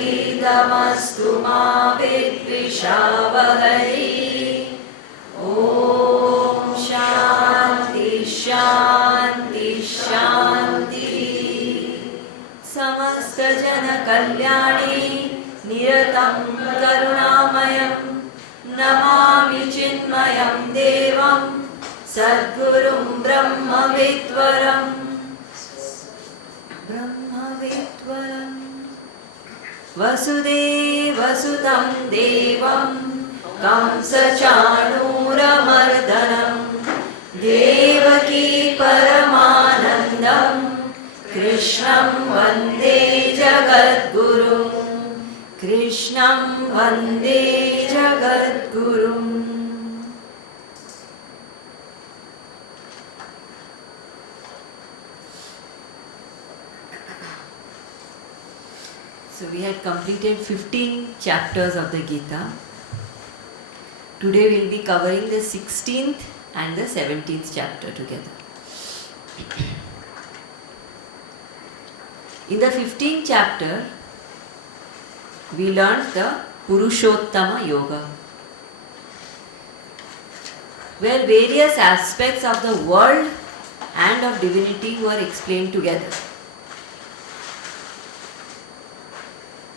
तेजस्विनावधीतमस्तु मा विद्विषावहै। ॐ शान्ति शान्ति शान्ति। समस्तजनकल्याणे निरतं करुणामयं नमामि चिन्मयं देवं सद्गुरुं ब्रह्मविद्वरम् वसुदेवसुतं देवं कंसचाणूरमर्दनं देवकी परमानन्दं कृष्णं वन्दे जगद्गुरुं। कृष्णं वन्दे जगद्गुरुम्। So we had completed 15 chapters of the Gita. Today we will be covering the 16th and the 17th chapter together. In the 15th chapter, we learned the Purushottama Yoga, where various aspects of the world and of divinity were explained together.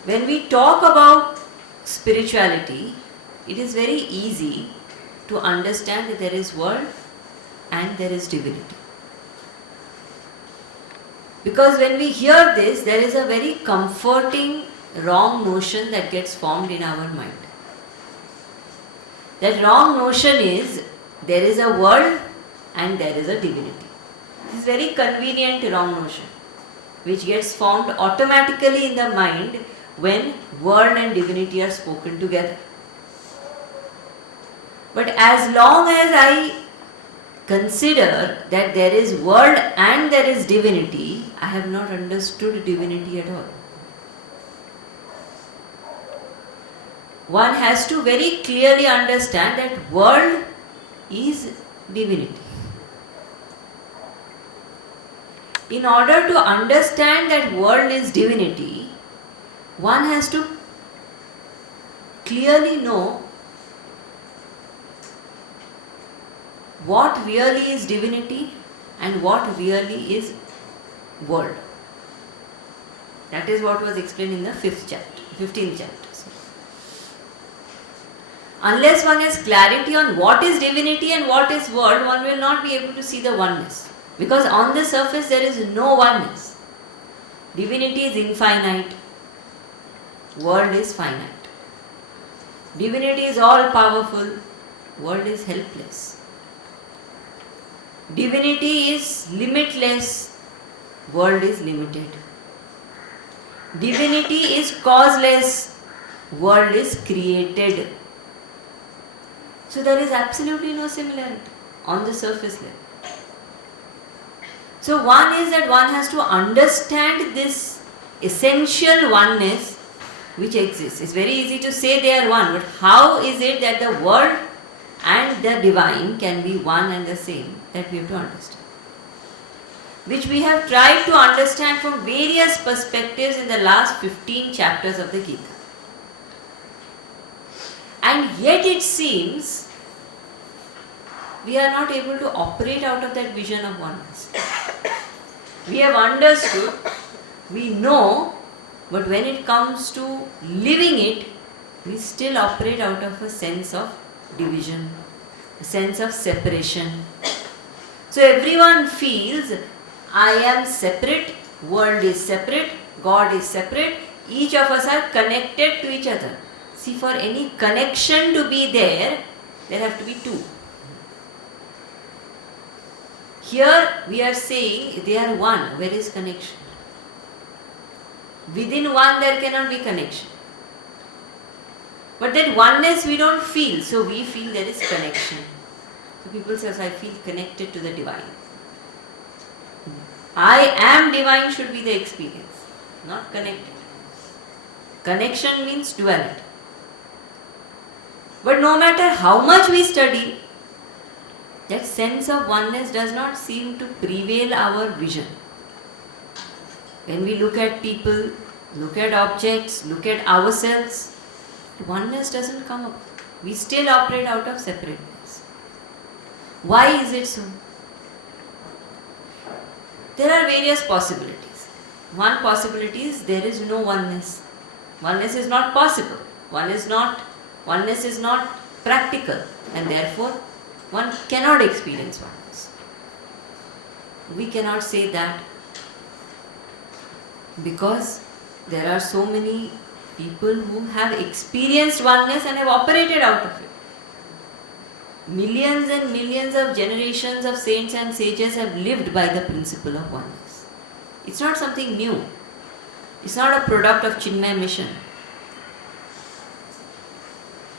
When we talk about spirituality, it is very easy to understand that there is world and there is divinity. Because when we hear this, there is a very comforting wrong notion that gets formed in our mind. That wrong notion is there is a world and there is a divinity. This is very convenient wrong notion which gets formed automatically in the mind when world and divinity are spoken together. But as long as I consider that there is world and there is divinity, I have not understood divinity at all. One has to very clearly understand that world is divinity. In order to understand that world is divinity, one has to clearly know what really is divinity and what really is world. That is what was explained in the 15th chapter. Unless one has clarity on what is divinity and what is world, one will not be able to see the oneness. Because on the surface there is no oneness. Divinity is infinite. World is finite. Divinity is all powerful, world is helpless. Divinity is limitless, world is limited. Divinity is causeless, world is created. So there is absolutely no similarity on the surface level. So one is that one has to understand this essential oneness which exists. It's very easy to say they are one, but how is it that the world and the divine can be one and the same? That we have to understand. Which we have tried to understand from various perspectives in the last 15 chapters of the Gita. And yet it seems we are not able to operate out of that vision of oneness. We have understood, we know, but when it comes to living it, we still operate out of a sense of division, a sense of separation. So everyone feels, I am separate, world is separate, God is separate, each of us are connected to each other. See, for any connection to be there have to be two. Here we are saying they are one. Where is connection? Within one there cannot be connection. But that oneness we don't feel, so we feel there is connection. So people say, I feel connected to the divine. I am divine should be the experience, not connected. Connection means duality. But no matter how much we study, that sense of oneness does not seem to prevail our vision. When we look at people, look at objects, look at ourselves, oneness doesn't come up. We still operate out of separateness. Why is it so? There are various possibilities. One possibility is there is no oneness. Oneness is not possible. Oneness is not practical, and therefore one cannot experience oneness. We cannot say that because there are so many people who have experienced oneness and have operated out of it. Millions and millions of generations of saints and sages have lived by the principle of oneness. It's not something new. It's not a product of Chinmay mission.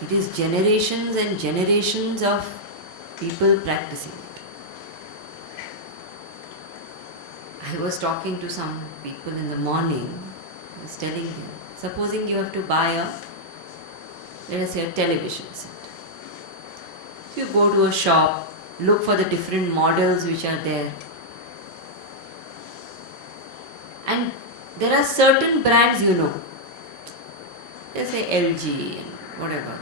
It is generations and generations of people practicing it. I was talking to some people in the morning. I was telling them, supposing you have to buy let us say a television set. You go to a shop, look for the different models which are there. And there are certain brands you know. Let's say LG and whatever.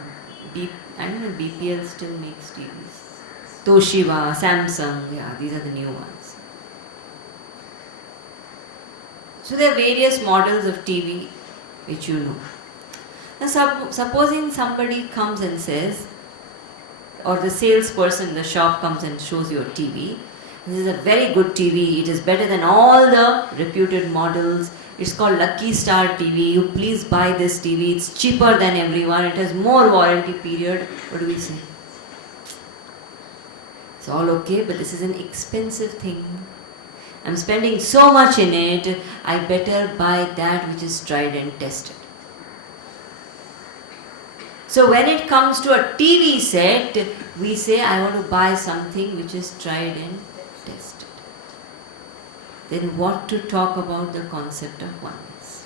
I don't know, BPL still makes TVs. Toshiba, Samsung, these are the new ones. So there are various models of TV which you know. Now supposing somebody comes and says, or the salesperson in the shop comes and shows you a TV. This is a very good TV. It is better than all the reputed models. It's called Lucky Star TV. You please buy this TV. It's cheaper than everyone. It has more warranty period. What do we say? It's all okay, but this is an expensive thing. I'm spending so much in it. I better buy that which is tried and tested. So when it comes to a TV set, we say, I want to buy something which is tried and tested. Then what to talk about the concept of oneness?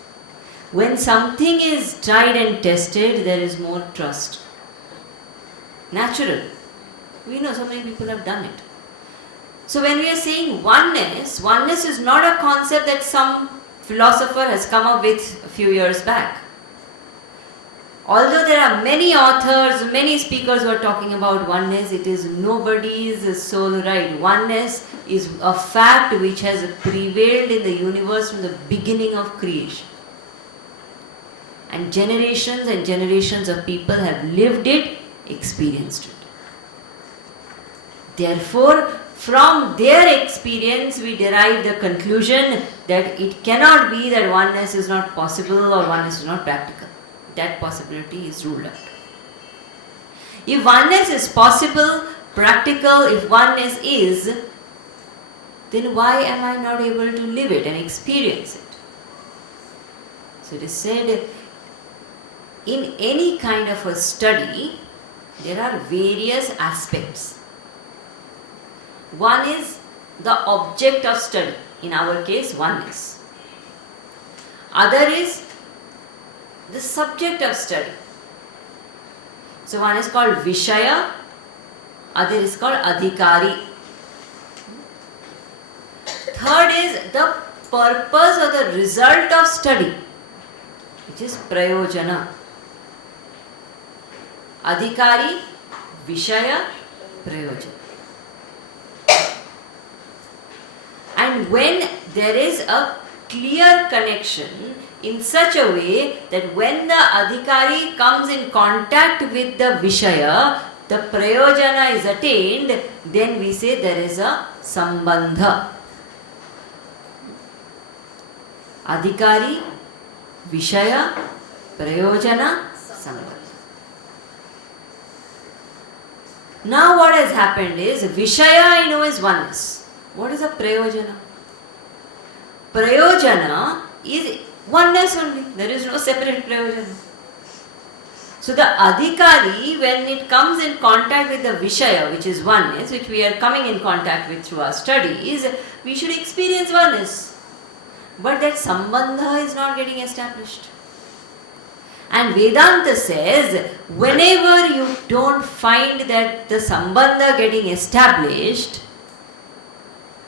When something is tried and tested, there is more trust. Natural. We know so many people have done it. So when we are saying oneness is not a concept that some philosopher has come up with a few years back. Although there are many authors, many speakers who are talking about oneness, it is nobody's sole right. Oneness is a fact which has prevailed in the universe from the beginning of creation. And generations of people have lived it, experienced it. Therefore, from their experience, we derive the conclusion that it cannot be that oneness is not possible or oneness is not practical. That possibility is ruled out. If oneness is possible, practical, if oneness is, then why am I not able to live it and experience it? So it is said, in any kind of a study, there are various aspects. One is the object of study, in our case, oneness. Other is the subject of study. So one is called Vishaya, other is called Adhikari. Third is the purpose or the result of study, which is Prayojana. Adhikari, Vishaya, Prayojana. And when there is a clear connection in such a way that when the Adhikari comes in contact with the Vishaya, the Prayojana is attained, then we say there is a Sambandha. Adhikari, Vishaya, Prayojana, Sambandha. Now what has happened is, Vishaya I know is oneness. What is a Prayojana? Prayojana is oneness only. There is no separate Prayojana. So the Adhikari, when it comes in contact with the Vishaya, which is oneness, which we are coming in contact with through our studies, we should experience oneness. But that Sambandha is not getting established. And Vedanta says, whenever you don't find that the Sambandha getting established,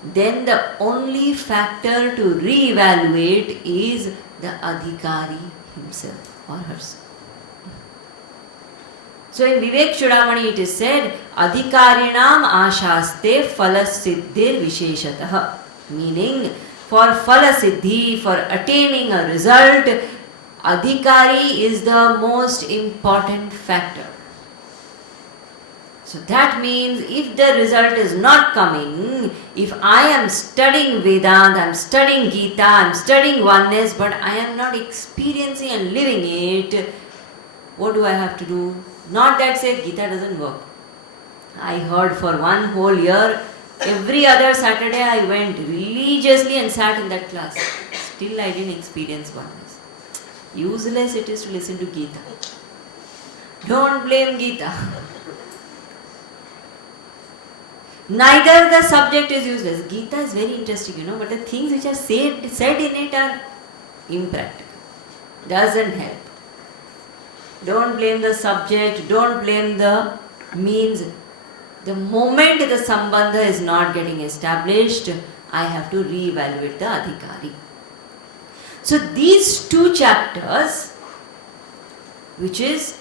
then the only factor to re-evaluate is the Adhikari himself or herself. So in Vivek Chudamani it is said, Adhikarinam ashaste phalasiddhir visheshatah. Meaning, for phalasiddhi, for attaining a result, Adhikari is the most important factor. So that means if the result is not coming, if I am studying Vedanta, I am studying Gita, I am studying oneness, but I am not experiencing and living it, what do I have to do? Not that say Gita doesn't work. I heard for one whole year, every other Saturday I went religiously and sat in that class. Still I didn't experience oneness. Useless it is to listen to Gita. Don't blame Gita. Neither the subject is useless. Gita is very interesting, but the things which are said in it are impractical. Doesn't help. Don't blame the subject, don't blame the means. The moment the Sambandha is not getting established, I have to re-evaluate the Adhikari. So these two chapters, which is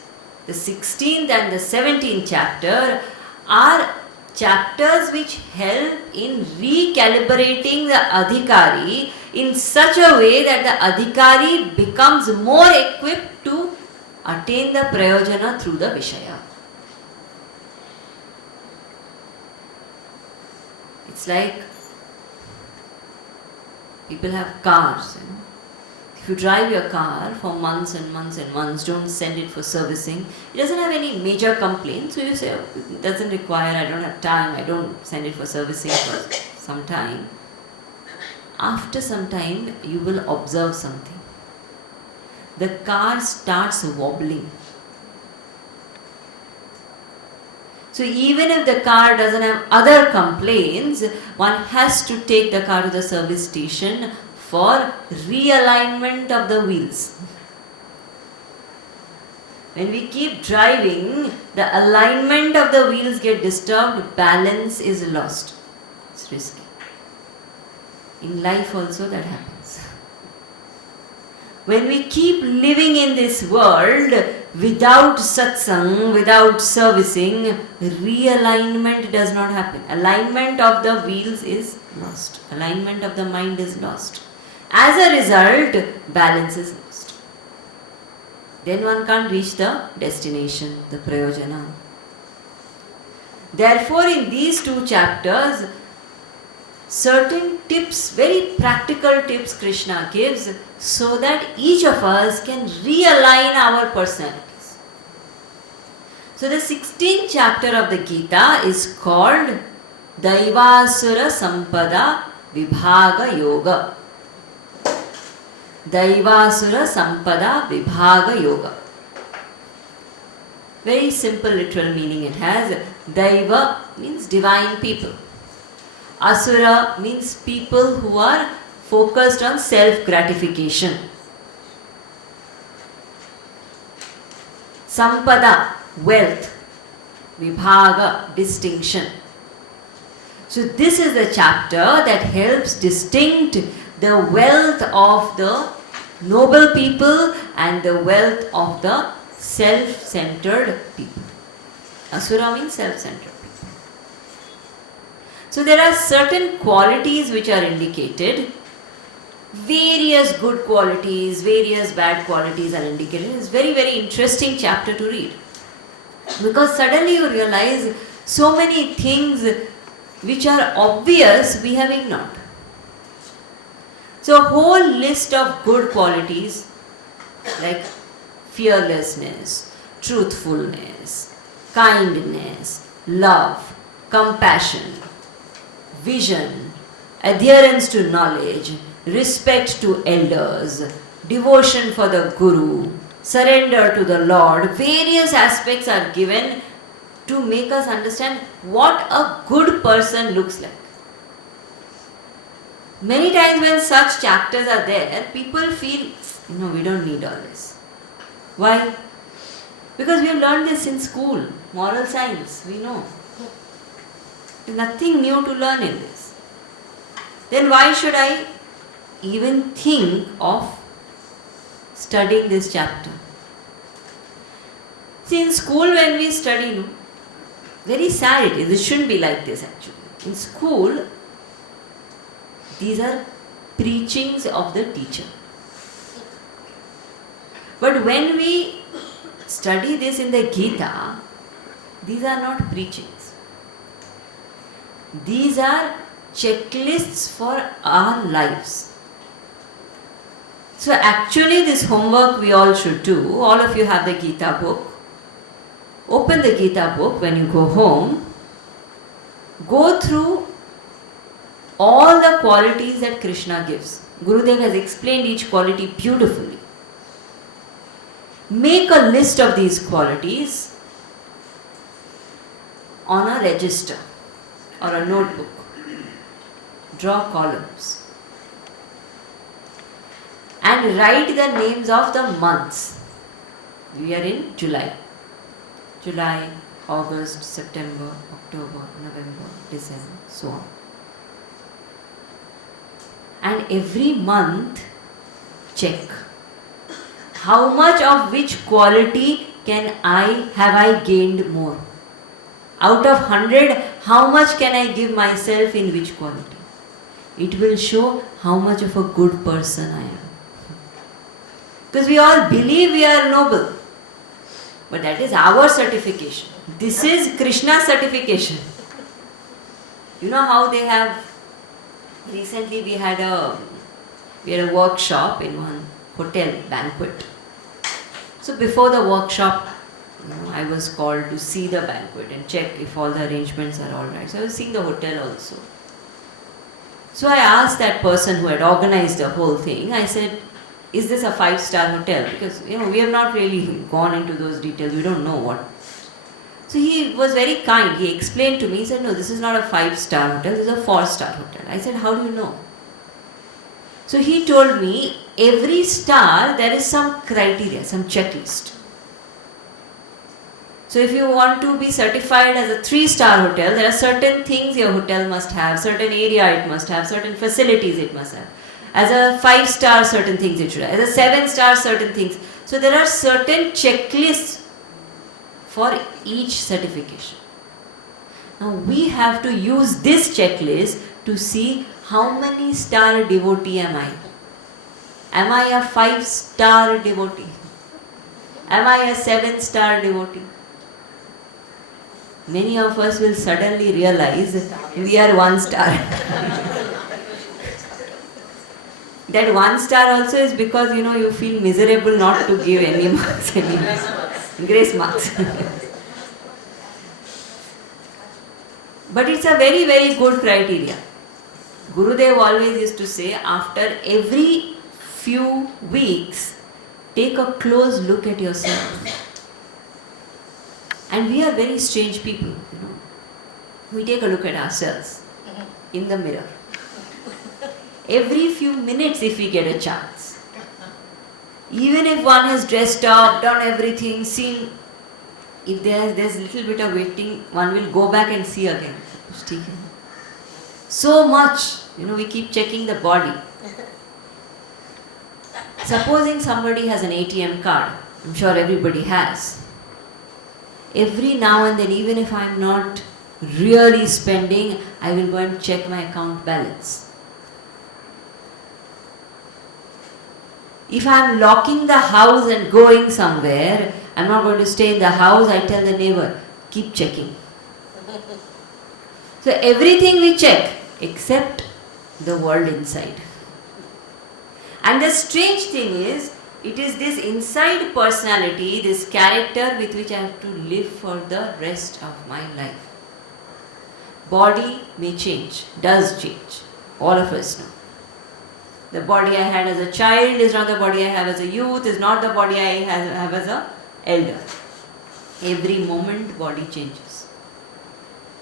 the 16th and the 17th chapter, are chapters which help in recalibrating the Adhikari in such a way that the Adhikari becomes more equipped to attain the Prayojana through the Vishaya. It's like people have cars. If you drive your car for months and months and months, don't send it for servicing. It doesn't have any major complaints, so you say, it doesn't require, I don't have time, I don't send it for servicing for some time. After some time, you will observe something. The car starts wobbling. So even if the car doesn't have other complaints, one has to take the car to the service station for realignment of the wheels. When we keep driving, the alignment of the wheels get disturbed, balance is lost. It's risky. In life also that happens. When we keep living in this world without satsang, without servicing, realignment does not happen. Alignment of the wheels is lost. Alignment of the mind is lost. As a result, balance is lost. Then one can't reach the destination, the Prayojana. Therefore, in these two chapters, certain tips, very practical tips Krishna gives so that each of us can realign our personalities. So the 16th chapter of the Gita is called Daivasura Sampada Vibhaga Yoga. Daivasura Sampada Vibhaga Yoga. Very simple literal meaning it has. Daiva means divine people. Asura means people who are focused on self-gratification. Sampada, wealth. Vibhaga, distinction. So this is the chapter that helps distinct the wealth of the noble people and the wealth of the self-centered people. Asura means self-centered people. So there are certain qualities which are indicated. Various good qualities, various bad qualities are indicated. It's very, very interesting chapter to read. Because suddenly you realize so many things which are obvious we have ignored. So a whole list of good qualities like fearlessness, truthfulness, kindness, love, compassion, vision, adherence to knowledge, respect to elders, devotion for the Guru, surrender to the Lord. Various aspects are given to make us understand what a good person looks like. Many times when such chapters are there, people feel, we don't need all this. Why? Because we have learned this in school, moral science, we know. There's nothing new to learn in this. Then why should I even think of studying this chapter? See, in school when we study, very sad it is. It shouldn't be like this actually. In school, these are preachings of the teacher. But when we study this in the Gita, these are not preachings. These are checklists for our lives. So actually this homework we all should do. All of you have the Gita book. Open the Gita book when you go home. Go through all the qualities that Krishna gives. Gurudev has explained each quality beautifully. Make a list of these qualities on a register or a notebook. Draw columns. And write the names of the months. We are in July. July, August, September, October, November, December, so on. And every month, check. How much of which quality have I gained more? Out of 100, how much can I give myself in which quality? It will show how much of a good person I am. Because we all believe we are noble. But that is our certification. This is Krishna's certification. You know how they have, recently we had a workshop in one hotel banquet. So before the workshop, I was called to see the banquet and check if all the arrangements are alright. So I was seeing the hotel also. So I asked that person who had organized the whole thing, I said, is this a 5-star hotel? Because we have not really gone into those details, we don't know what. So he was very kind, he explained to me, he said, no, this is not a 5-star hotel, this is a 4-star hotel. I said, how do you know? So he told me, every star there is some criteria, some checklist. So if you want to be certified as a 3-star hotel, there are certain things your hotel must have, certain area it must have, certain facilities it must have. As a 5-star, certain things it should have. As a 7-star, certain things. So there are certain checklists for each certification. Now we have to use this checklist to see how many star devotee am I. Am I a 5-star devotee? Am I a 7-star devotee? Many of us will suddenly realize we are 1-star. That 1-star also is because you feel miserable not to give any marks anymore. Grace marks. But it's a very, very good criteria. Gurudev always used to say, after every few weeks, take a close look at yourself. And we are very strange people, you know. We take a look at ourselves in the mirror. Every few minutes if we get a chance. Even if one has dressed up, done everything, seen, if there's a little bit of waiting, one will go back and see again. So much, you know, we keep checking the body. Supposing somebody has an ATM card, I'm sure everybody has. Every now and then, even if I'm not really spending, I will go and check my account balance. If I'm locking the house and going somewhere, I'm not going to stay in the house, I tell the neighbor, keep checking. So everything we check except the world inside. And the strange thing is, it is this inside personality, this character with which I have to live for the rest of my life. Body may change, does change. All of us know. The body I had as a child is not the body I have as a youth, is not the body I have as an elder. Every moment body changes.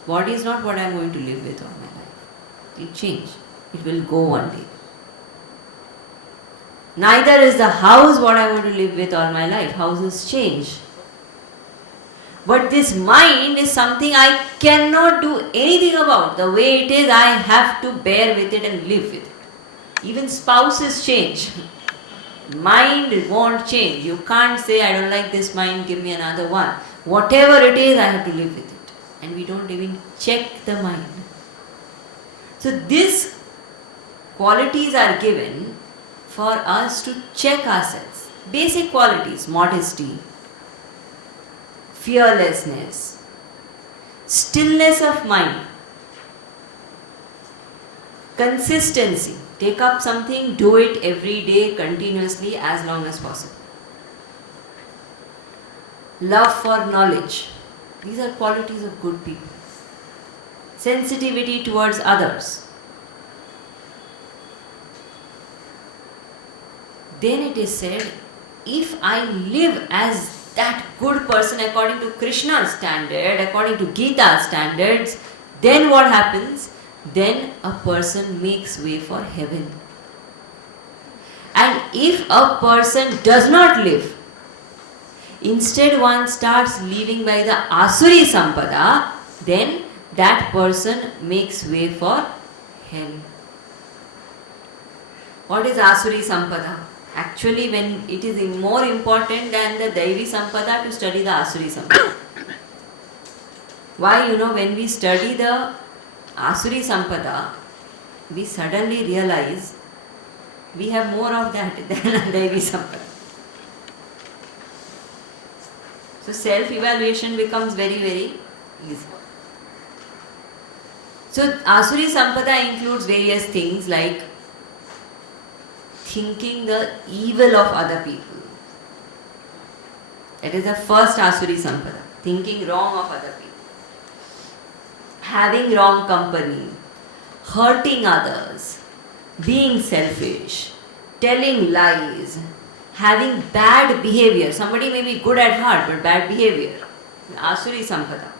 Body is not what I am going to live with all my life. It will change. It will go one day. Neither is the house what I want to live with all my life. Houses change. But this mind is something I cannot do anything about. The way it is, I have to bear with it and live with it. Even spouses change. Mind won't change. You can't say, I don't like this mind, give me another one. Whatever it is, I have to live with it. And we don't even check the mind. So these qualities are given for us to check ourselves. Basic qualities: modesty, fearlessness, stillness of mind, consistency. Take up something, do it every day continuously as long as possible. Love for knowledge. These are qualities of good people. Sensitivity towards others. Then it is said, if I live as that good person according to Krishna's standard, according to Gita standards, then what happens? Then a person makes way for heaven. And if a person does not live, instead one starts living by the Asuri Sampada, then that person makes way for hell. What is Asuri Sampada? Actually, when it is more important than the Daivi Sampada to study the Asuri Sampada. Why? When we study the Asuri Sampada, we suddenly realize we have more of that than Daivi Sampada. So self-evaluation becomes very, very easy. So Asuri Sampada includes various things like thinking the evil of other people. That is the first Asuri Sampada. Thinking wrong of other people. Having wrong company. Hurting others. Being selfish. Telling lies. Having bad behavior. Somebody may be good at heart but bad behavior. Asuri Sampada.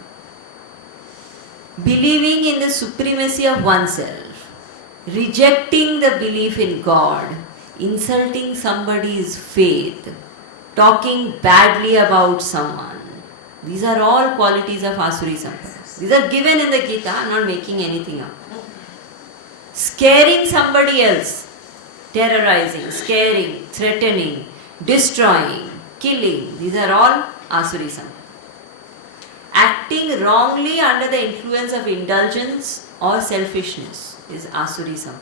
Believing in the supremacy of oneself. Rejecting the belief in God. Insulting somebody's faith. Talking badly about someone. These are all qualities of Asuri Sampada. These are given in the Gita, I am not making anything up. Scaring somebody else. Terrorizing, scaring, threatening, destroying, killing. These are all Asuri Sampada. Acting wrongly under the influence of indulgence or selfishness is Asuri Sampada.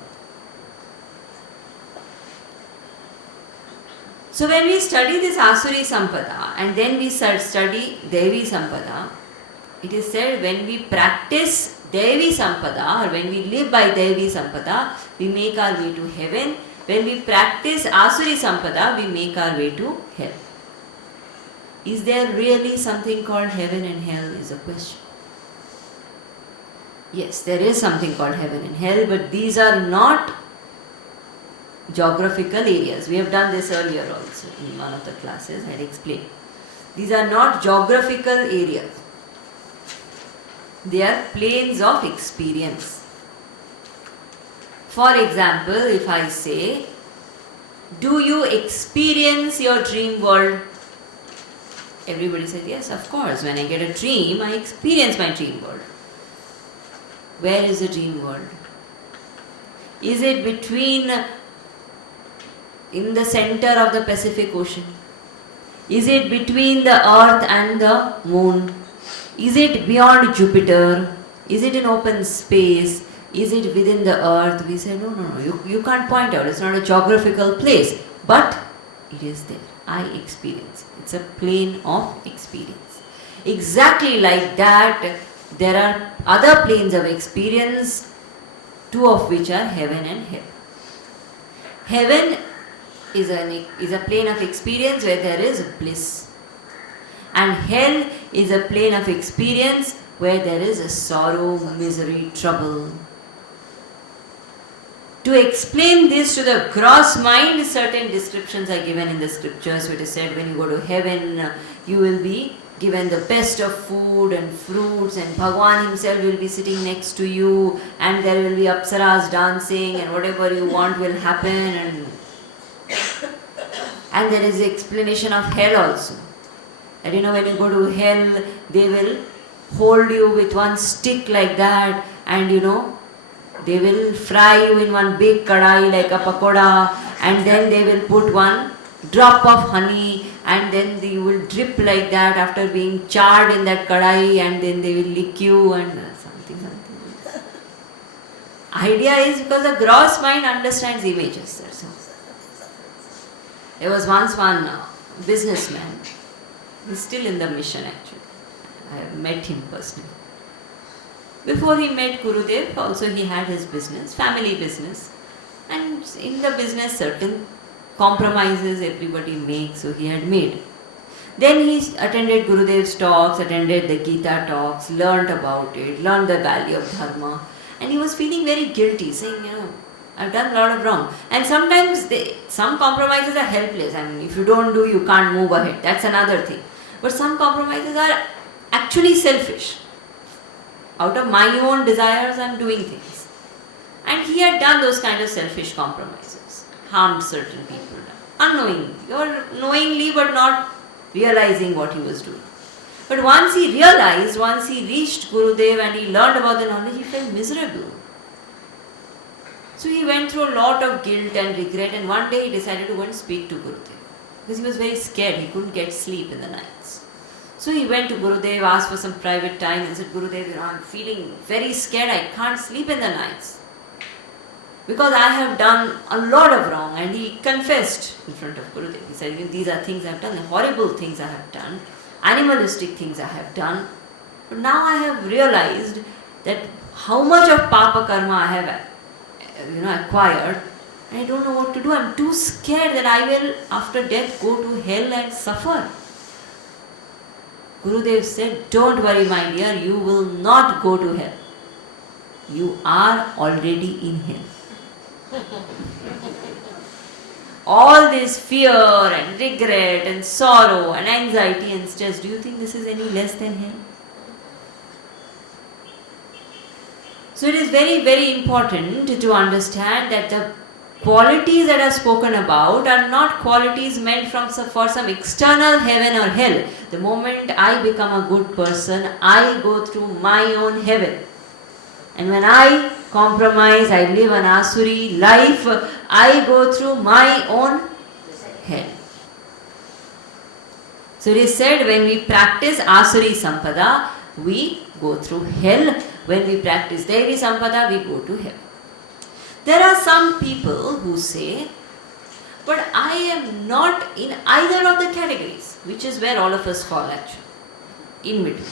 So when we study this Asuri Sampada and then we study Devi Sampada, it is said when we practice Devi Sampada or when we live by Devi Sampada, we make our way to heaven. When we practice Asuri Sampada, we make our way to hell. Is there really something called heaven and hell is a question. Yes, there is something called heaven and hell, but these are not geographical areas. We have done this earlier also in one of the classes. I had explained. These are not geographical areas. They are planes of experience. For example, if I say, do you experience your dream world? Everybody says, yes, of course. When I get a dream, I experience my dream world. Where is the dream world? Is it in the center of the Pacific Ocean? Is it between the earth and the moon? Is it beyond Jupiter? Is it in open space? Is it within the earth? We say, no, you can't point out. It's not a geographical place. But it is there. I experience it. It's a plane of experience. Exactly like that, there are other planes of experience, two of which are heaven and hell. Heaven is a plane of experience where there is bliss. And hell is a plane of experience where there is a sorrow, misery, trouble. To explain this to the gross mind, certain descriptions are given in the scriptures. It is said when you go to heaven, you will be given the best of food and fruits, and Bhagwan himself will be sitting next to you, and there will be apsaras dancing, and whatever you want will happen. And there is the explanation of hell also. And when you go to hell, they will hold you with one stick like that, and they will fry you in one big kadai like a pakoda, and then they will put one drop of honey, and then you will drip like that after being charred in that kadai, and then they will lick you and something. Idea is because the gross mind understands images. That's all. There was once one businessman. He's still in the mission actually. I have met him personally. Before he met Gurudev, also he had his business, family business. And in the business, certain compromises everybody makes, so he had made. Then he attended Gurudev's talks, attended the Gita talks, learnt about it, learned the value of dharma. And he was feeling very guilty, saying, I've done a lot of wrong. And sometimes some compromises are helpless. I mean, if you don't do, you can't move ahead. That's another thing. But some compromises are actually selfish. Out of my own desires, I'm doing things. And he had done those kind of selfish compromises, harmed certain people, unknowingly or knowingly, but not realizing what he was doing. But once he realized, once he reached Gurudev and he learned about the knowledge, he felt miserable. So he went through a lot of guilt and regret, and one day he decided to go and speak to Gurudev. Because he was very scared, he couldn't get sleep in the nights. So he went to Gurudev, asked for some private time and said, Gurudev, I'm feeling very scared, I can't sleep in the nights. Because I have done a lot of wrong. And he confessed in front of Gurudev. He said, these are things I have done, horrible things I have done, animalistic things I have done. But now I have realized that how much of papa karma I have acquired, and I don't know what to do. I'm too scared that I will, after death, go to hell and suffer. Gurudev said, don't worry, my dear, you will not go to hell. You are already in hell. All this fear and regret and sorrow and anxiety and stress, do you think this is any less than hell? So it is very, very important to understand that the qualities that are spoken about are not qualities meant for some external heaven or hell. The moment I become a good person, I go through my own heaven. And when I compromise, I live an asuri life, I go through my own hell. So it is said, when we practice asuri sampada, we go through hell. When we practice Devi sampada, we go to heaven. There are some people who say, but I am not in either of the categories, which is where all of us fall actually, in between.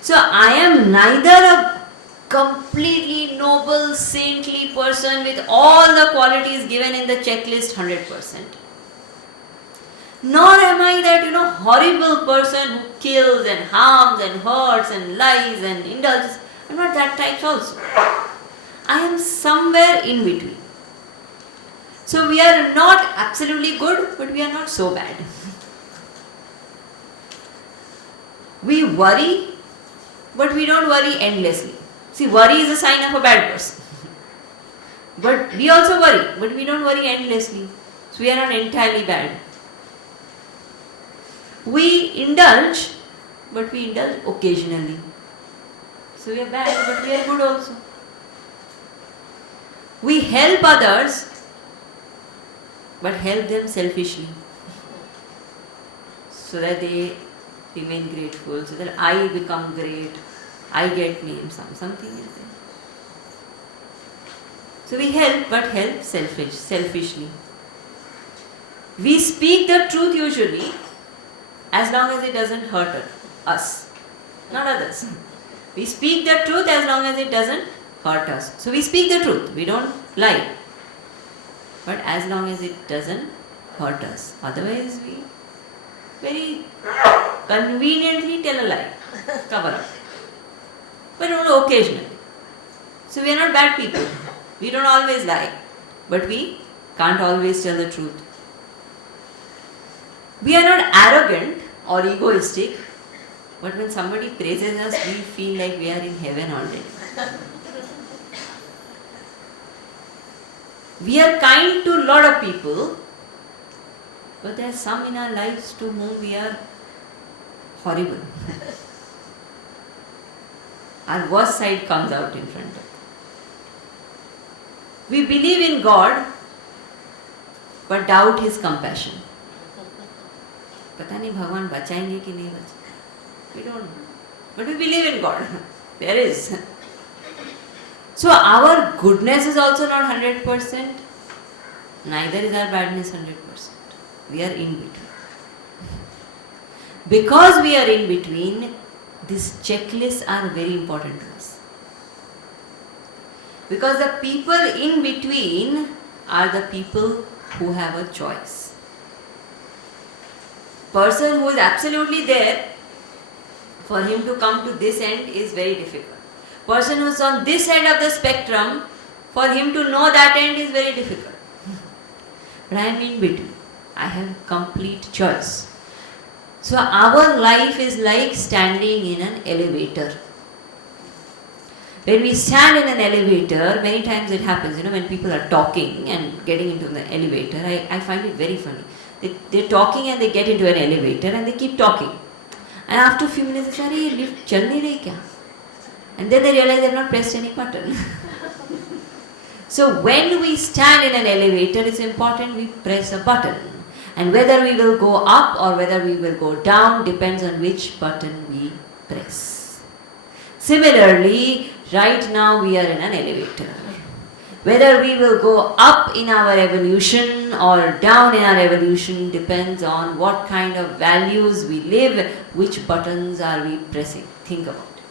So I am neither a completely noble, saintly person with all the qualities given in the checklist 100%. Nor am I that, horrible person who kills and harms and hurts and lies and indulges. I'm not that type also. I am somewhere in between. So we are not absolutely good, but we are not so bad. We worry, but we don't worry endlessly. See, worry is a sign of a bad person. But we also worry, but we don't worry endlessly. So we are not entirely bad. We indulge, but we indulge occasionally. So we are bad, but we are good also. We help others, but help them selfishly, so that they remain grateful, so that I become great, I get named, something is there. So we help, but help selfishly. We speak the truth usually, as long as it doesn't hurt us, not others. We speak the truth as long as it doesn't hurt us. So we speak the truth, we don't lie. But as long as it doesn't hurt us. Otherwise we very conveniently tell a lie, cover up. But only occasionally. So we are not bad people. We don't always lie. But we can't always tell the truth. We are not arrogant or egoistic, but when somebody praises us, we feel like we are in heaven already. We are kind to a lot of people, but there are some in our lives to whom we are horrible. Our worst side comes out in front of us. We believe in God, but doubt His compassion. पता नहीं भगवान बचाएंगे कि नहीं बचाएंगे. We don't know. But we believe in God. There is. So our goodness is also not 100%. Neither is our badness 100%. We are in between. Because we are in between, these checklists are very important to us. Because the people in between are the people who have a choice. Person who is absolutely there, for him to come to this end is very difficult. Person who is on this end of the spectrum, for him to know that end is very difficult. But I am in between. I have complete choice. So our life is like standing in an elevator. When we stand in an elevator, many times it happens, when people are talking and getting into the elevator, I find it very funny. They're talking and they get into an elevator and they keep talking. And after a few minutes they say, "Arey, lift chal nahi rahi kya?" And then they realize they have not pressed any button. So when we stand in an elevator, it's important we press a button. And whether we will go up or whether we will go down depends on which button we press. Similarly, right now we are in an elevator. Whether we will go up in our evolution or down in our evolution depends on what kind of values we live, which buttons are we pressing. Think about it.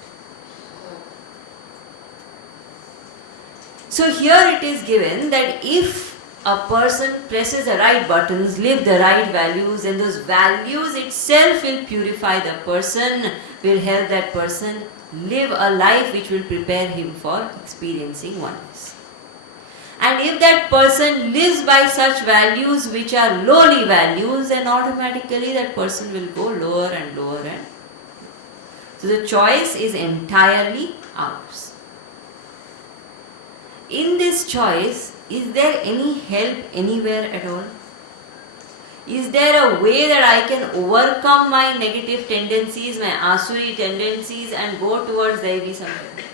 So here it is given that if a person presses the right buttons, live the right values, and those values itself will purify the person, will help that person live a life which will prepare him for experiencing oneness. And if that person lives by such values which are lowly values, then automatically that person will go lower and lower and so the choice is entirely ours. In this choice, is there any help anywhere at all? Is there a way that I can overcome my negative tendencies, my asuri tendencies and go towards Daivi somewhere?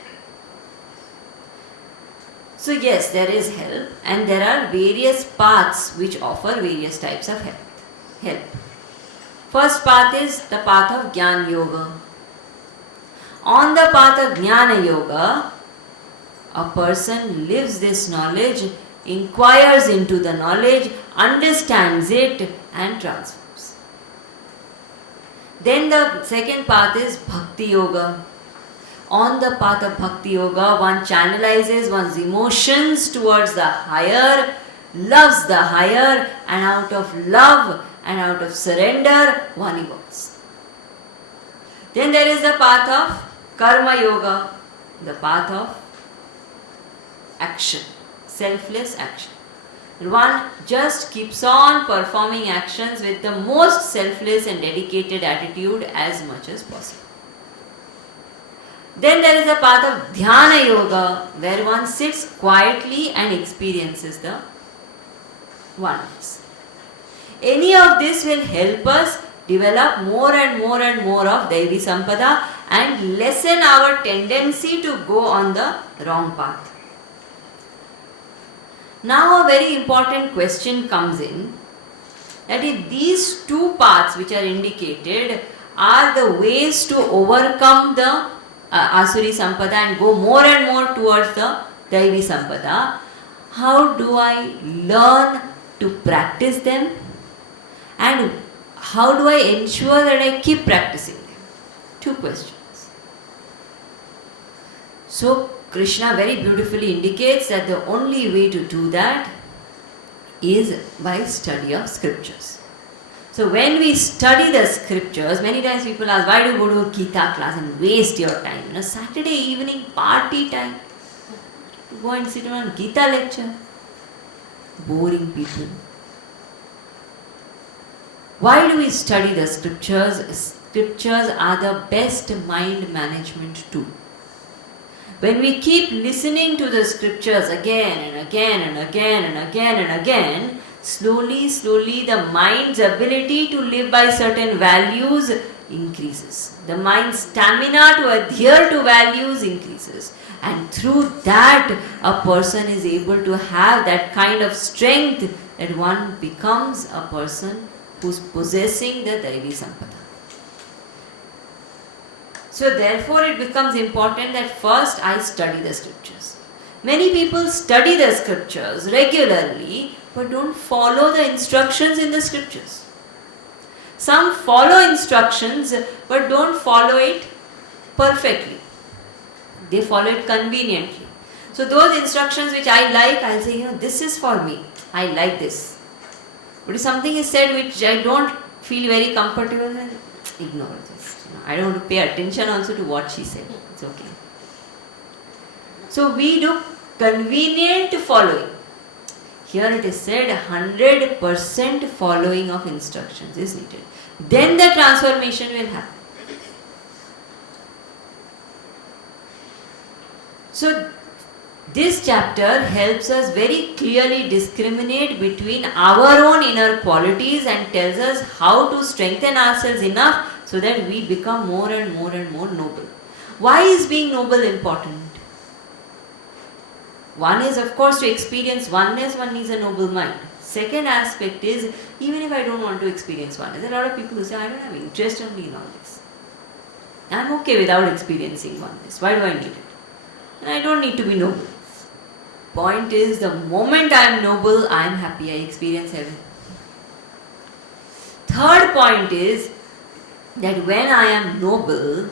So yes, there is help and there are various paths which offer various types of help. First path is the path of Jnana Yoga. On the path of Jnana Yoga, a person lives this knowledge, inquires into the knowledge, understands it and transforms. Then the second path is Bhakti Yoga. On the path of Bhakti Yoga, one channelizes one's emotions towards the higher, loves the higher, and out of love and out of surrender one evolves. Then there is the path of karma yoga, the path of action, selfless action. One just keeps on performing actions with the most selfless and dedicated attitude as much as possible. Then there is a path of dhyana yoga, where one sits quietly and experiences the oneness. Any of this will help us develop more and more and more of Daivi Sampada and lessen our tendency to go on the wrong path. Now a very important question comes in, that if these two paths which are indicated are the ways to overcome the Asuri Sampada and go more and more towards the Daivi Sampada, how do I learn to practice them, and how do I ensure that I keep practicing them? Two questions. So Krishna very beautifully indicates that the only way to do that is by study of scriptures. So when we study the scriptures, many times people ask, why do you go to a Gita class and waste your time? Saturday evening party time. Go and sit on a Gita lecture. Boring people. Why do we study the scriptures? Scriptures are the best mind management tool. When we keep listening to the scriptures again and again and again and again and again, slowly the mind's ability to live by certain values increases. The mind's stamina to adhere to values increases. And through that, a person is able to have that kind of strength that one becomes a person who's possessing the Daivi Sampada. So therefore it becomes important that first I study the scriptures. Many people study the scriptures regularly but don't follow the instructions in the scriptures. Some follow instructions but don't follow it perfectly. They follow it conveniently. So those instructions which I like, I'll say, this is for me. I like this. But if something is said which I don't feel very comfortable, then ignore this. I don't want to pay attention also to what she said. It's okay. So we do convenient following. Here it is said 100% following of instructions is needed. Then the transformation will happen. So this chapter helps us very clearly discriminate between our own inner qualities and tells us how to strengthen ourselves enough so that we become more and more and more noble. Why is being noble important? One is, of course, to experience oneness, one needs a noble mind. Second aspect is, even if I don't want to experience oneness, there are a lot of people who say, I don't have interest only in all this. I am okay without experiencing oneness. Why do I need it? And I don't need to be noble. Point is, the moment I am noble, I am happy, I experience heaven. Third point is, that when I am noble,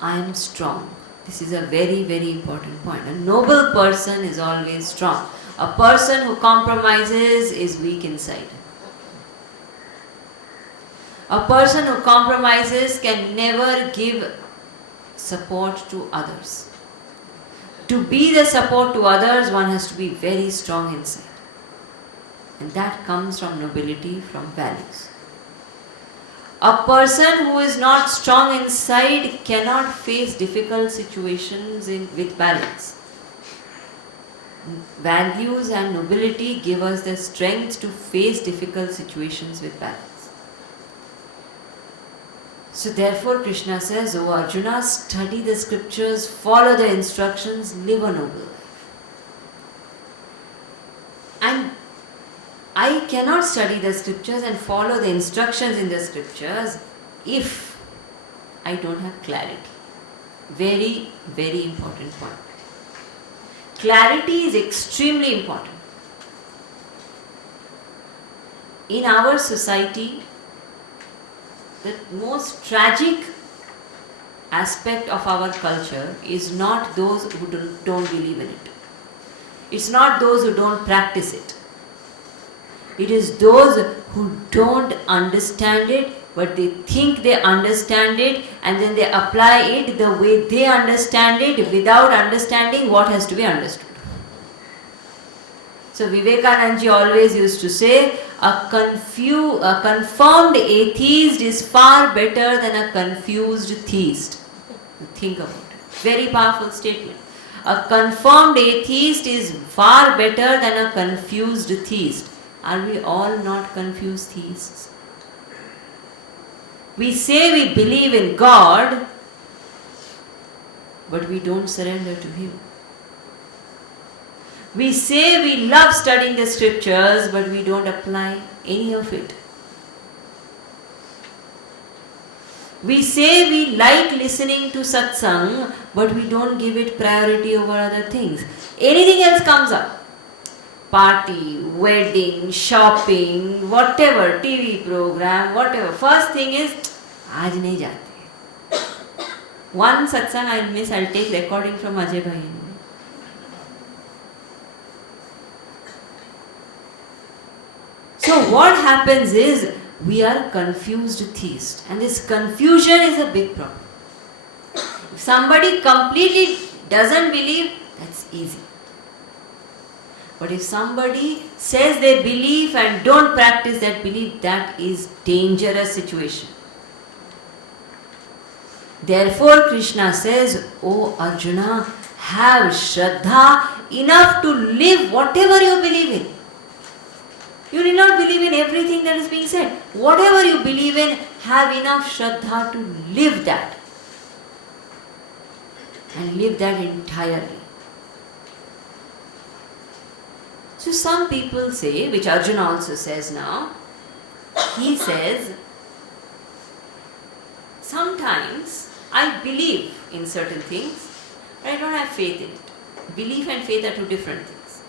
I am strong. This is a very, very important point. A noble person is always strong. A person who compromises is weak inside. A person who compromises can never give support to others. To be the support to others, one has to be very strong inside. And that comes from nobility, from values. A person who is not strong inside cannot face difficult situations with balance. Values and nobility give us the strength to face difficult situations with balance. So therefore Krishna says, O Arjuna, study the scriptures, follow the instructions, live a noble life. And I cannot study the scriptures and follow the instructions in the scriptures if I don't have clarity. Very, very important point. Clarity is extremely important. In our society, the most tragic aspect of our culture is not those who don't believe in it. It's not those who don't practice it. It is those who don't understand it, but they think they understand it, and then they apply it the way they understand it without understanding what has to be understood. So Vivekananda always used to say, a confirmed atheist is far better than a confused theist. Think about it. Very powerful statement. A confirmed atheist is far better than a confused theist. Are we all not confused theists? We say we believe in God, but we don't surrender to Him. We say we love studying the scriptures, but we don't apply any of it. We say we like listening to satsang, but we don't give it priority over other things. Anything else comes up. Party, wedding, shopping, whatever, TV program, whatever. First thing is, aaj nahi jate. One satsang I'll miss, I'll take recording from Ajay Bhai. So what happens is, we are confused theists, and this confusion is a big problem. If somebody completely doesn't believe, that's easy. But if somebody says they believe and don't practice that belief, that is dangerous situation. Therefore Krishna says, "O Arjuna, have Shraddha enough to live whatever you believe in." You need not believe in everything that is being said. Whatever you believe in, have enough Shraddha to live that. And live that entirely. So some people say, which Arjuna also says now, he says, sometimes I believe in certain things, but I don't have faith in it. Belief and faith are two different things.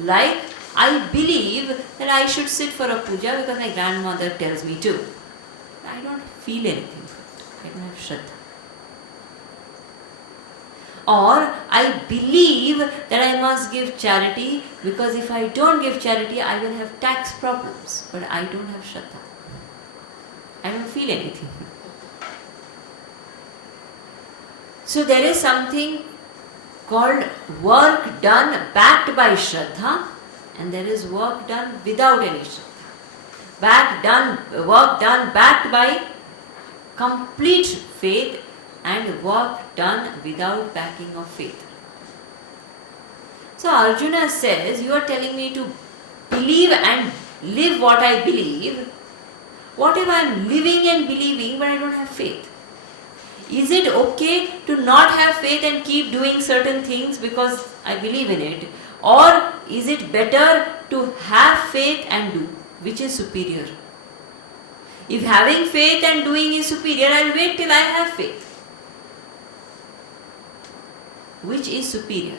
Like, I believe that I should sit for a puja because my grandmother tells me to. I don't feel anything for it. I don't have Shraddha. Or I believe that I must give charity because if I don't give charity, I will have tax problems. But I don't have Shraddha. I don't feel anything. So there is something called work done backed by Shraddha, and there is work done without any Shraddha. Work done backed by complete faith, and work done without backing of faith. So Arjuna says, you are telling me to believe and live what I believe. What if I am living and believing but I don't have faith? Is it okay to not have faith and keep doing certain things because I believe in it? Or is it better to have faith and do? Which is superior? If having faith and doing is superior, I will wait till I have faith. Which is superior?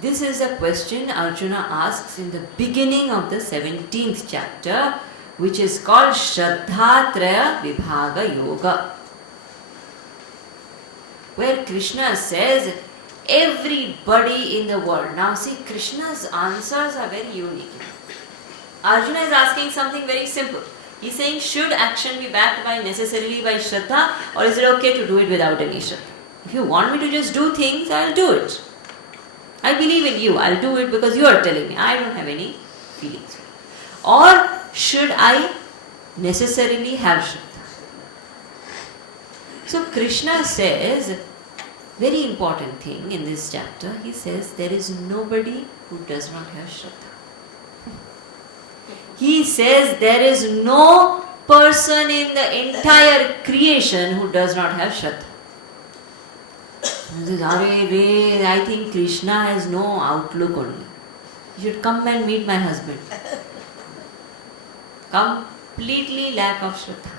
This is a question Arjuna asks in the beginning of the 17th chapter, which is called Shraddha Traya Vibhaga Yoga, where Krishna says, everybody in the world. Now see, Krishna's answers are very unique. Arjuna is asking something very simple. He is saying, should action be backed by necessarily by Shraddha, or is it okay to do it without any Shraddha? If you want me to just do things, I will do it. I believe in you, I will do it because you are telling me. I don't have any feelings. Or should I necessarily have Shraddha? So Krishna says, very important thing in this chapter, he says there is nobody who does not have Shraddha. He says there is no person in the entire creation who does not have Shraddha. He says, I think Krishna has no outlook only. You should come and meet my husband. Completely lack of Shraddha.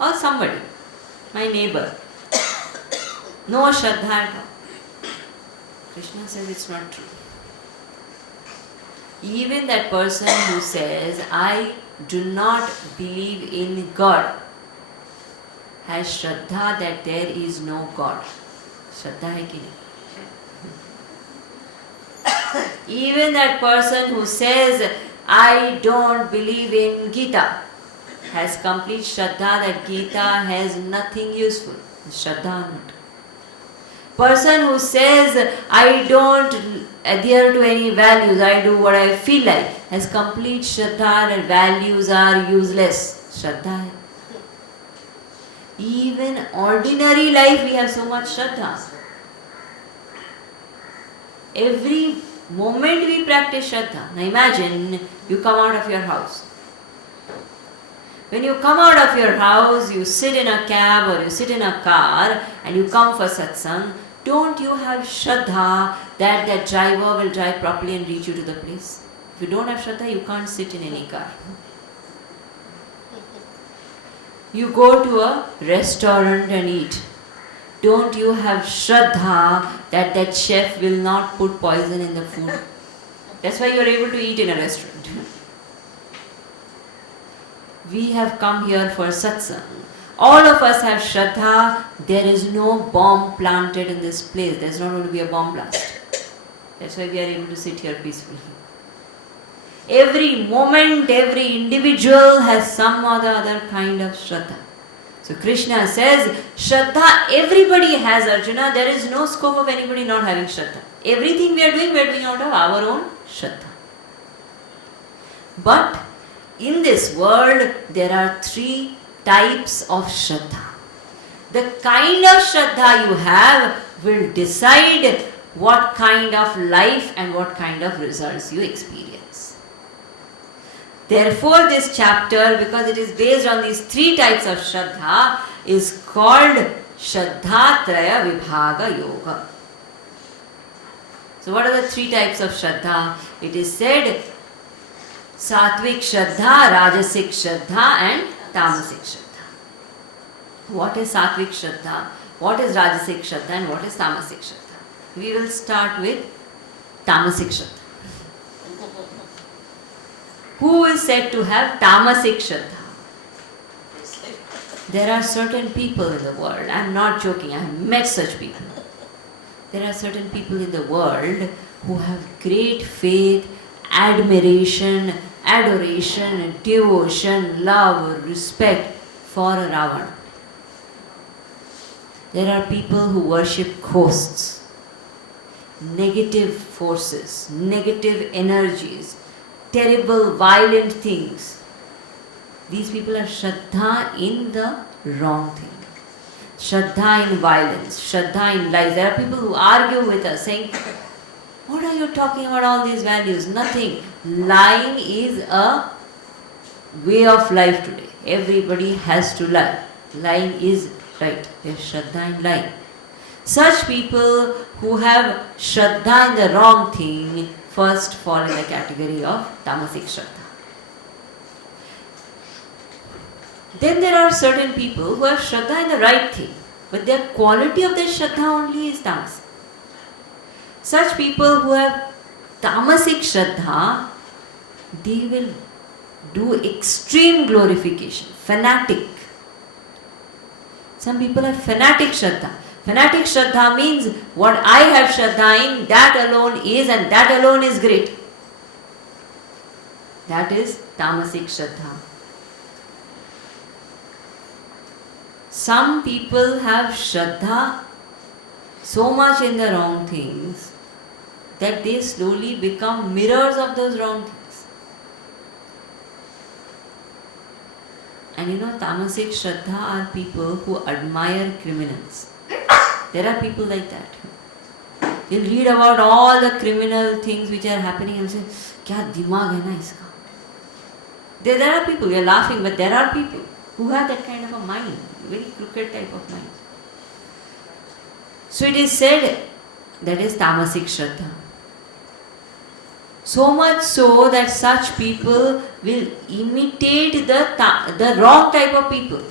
Or somebody, my neighbor. No Shraddha at all. Krishna says it's not true. Even that person who says, I do not believe in God, has Shraddha that there is no God. Shraddha hai ki nahi? Even that person who says, I don't believe in Gita, has complete Shraddha that Gita has nothing useful. Shraddha or not. Person who says, I don't adhere to any values, I do what I feel like, has complete Shraddha that values are useless. Shraddha hai. Even ordinary life we have so much Shraddha. Every moment we practice Shraddha. Now imagine you come out of your house. When you come out of your house, you sit in a cab or you sit in a car and you come for satsang, don't you have Shraddha that that driver will drive properly and reach you to the place? If you don't have Shraddha, you can't sit in any car. You go to a restaurant and eat. Don't you have Shraddha that that chef will not put poison in the food? That's why you are able to eat in a restaurant. We have come here for satsang. All of us have Shraddha. There is no bomb planted in this place. There is not going to be a bomb blast. That's why we are able to sit here peacefully. Every moment, every individual has some or the other kind of Shraddha. So Krishna says, Shraddha everybody has, Arjuna. There is no scope of anybody not having Shraddha. Everything we are doing out of our own Shraddha. But in this world, there are 3 types of Shraddha. The kind of Shraddha you have will decide what kind of life and what kind of results you experience. Therefore, this chapter, because it is based on these 3 types of Shraddha, is called Shraddha Traya Vibhaga Yoga. So what are the 3 types of Shraddha? It is said Satvik Shraddha, Rajasik Shraddha and Tamasic Shraddha. What is Satvik Shraddha? What is Rajasik Shraddha and what is Tamasic Shraddha? We will start with Tamasic Shraddha. Who is said to have Tamasic Shraddha? There are certain people in the world, I am not joking, I have met such people. There are certain people in the world who have great faith, admiration, adoration, devotion, love, respect for a Ravana. There are people who worship ghosts, negative forces, negative energies, terrible, violent things. These people have Shraddha in the wrong thing. Shraddha in violence, Shraddha in lies. There are people who argue with us saying, what are you talking about all these values? Nothing. Lying is a way of life today. Everybody has to lie. Lying is right. There is Shraddha in lying. Such people who have Shraddha in the wrong thing first fall in the category of Tamasic Shraddha. Then there are certain people who have Shraddha in the right thing, but their quality of their Shraddha only is Tamasic. Such people who have Tamasic Shraddha, they will do extreme glorification, fanatic. Some people have fanatic Shraddha. Fanatic Shraddha means what I have Shraddha in, that alone is and that alone is great. That is Tamasic Shraddha. Some people have Shraddha so much in the wrong things that they slowly become mirrors of those wrong things. And you know, Tamasic Shraddha are people who admire criminals. There are people like that. They'll read about all the criminal things which are happening and say, kya dimag hai na iska. There are people, we are laughing, but there are people who have that kind of a mind, very crooked type of mind. So it is said that is Tamasic Shraddha. So much so that such people will imitate the wrong type of people.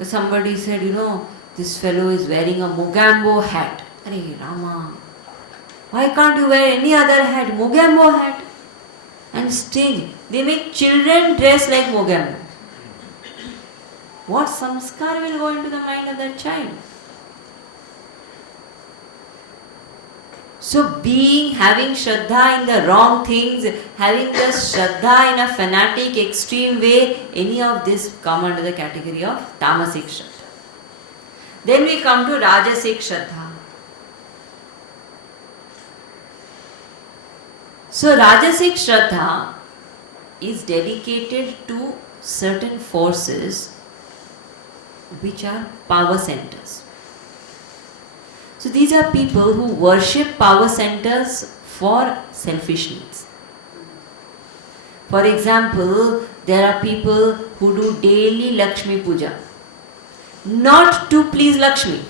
Somebody said, you know, this fellow is wearing a Mogambo hat. Are Rama, why can't you wear any other hat? Mogambo hat. And still, they make children dress like Mogambo. What samskar will go into the mind of that child? So having Shraddha in the wrong things, having the Shraddha in a fanatic, extreme way, any of this come under the category of Tamasic Shraddha. Then we come to Rajasic Shraddha. So Rajasic Shraddha is dedicated to certain forces which are power centers. So these are people who worship power centers for selfish needs. For example, there are people who do daily Lakshmi Puja, not to please Lakshmi,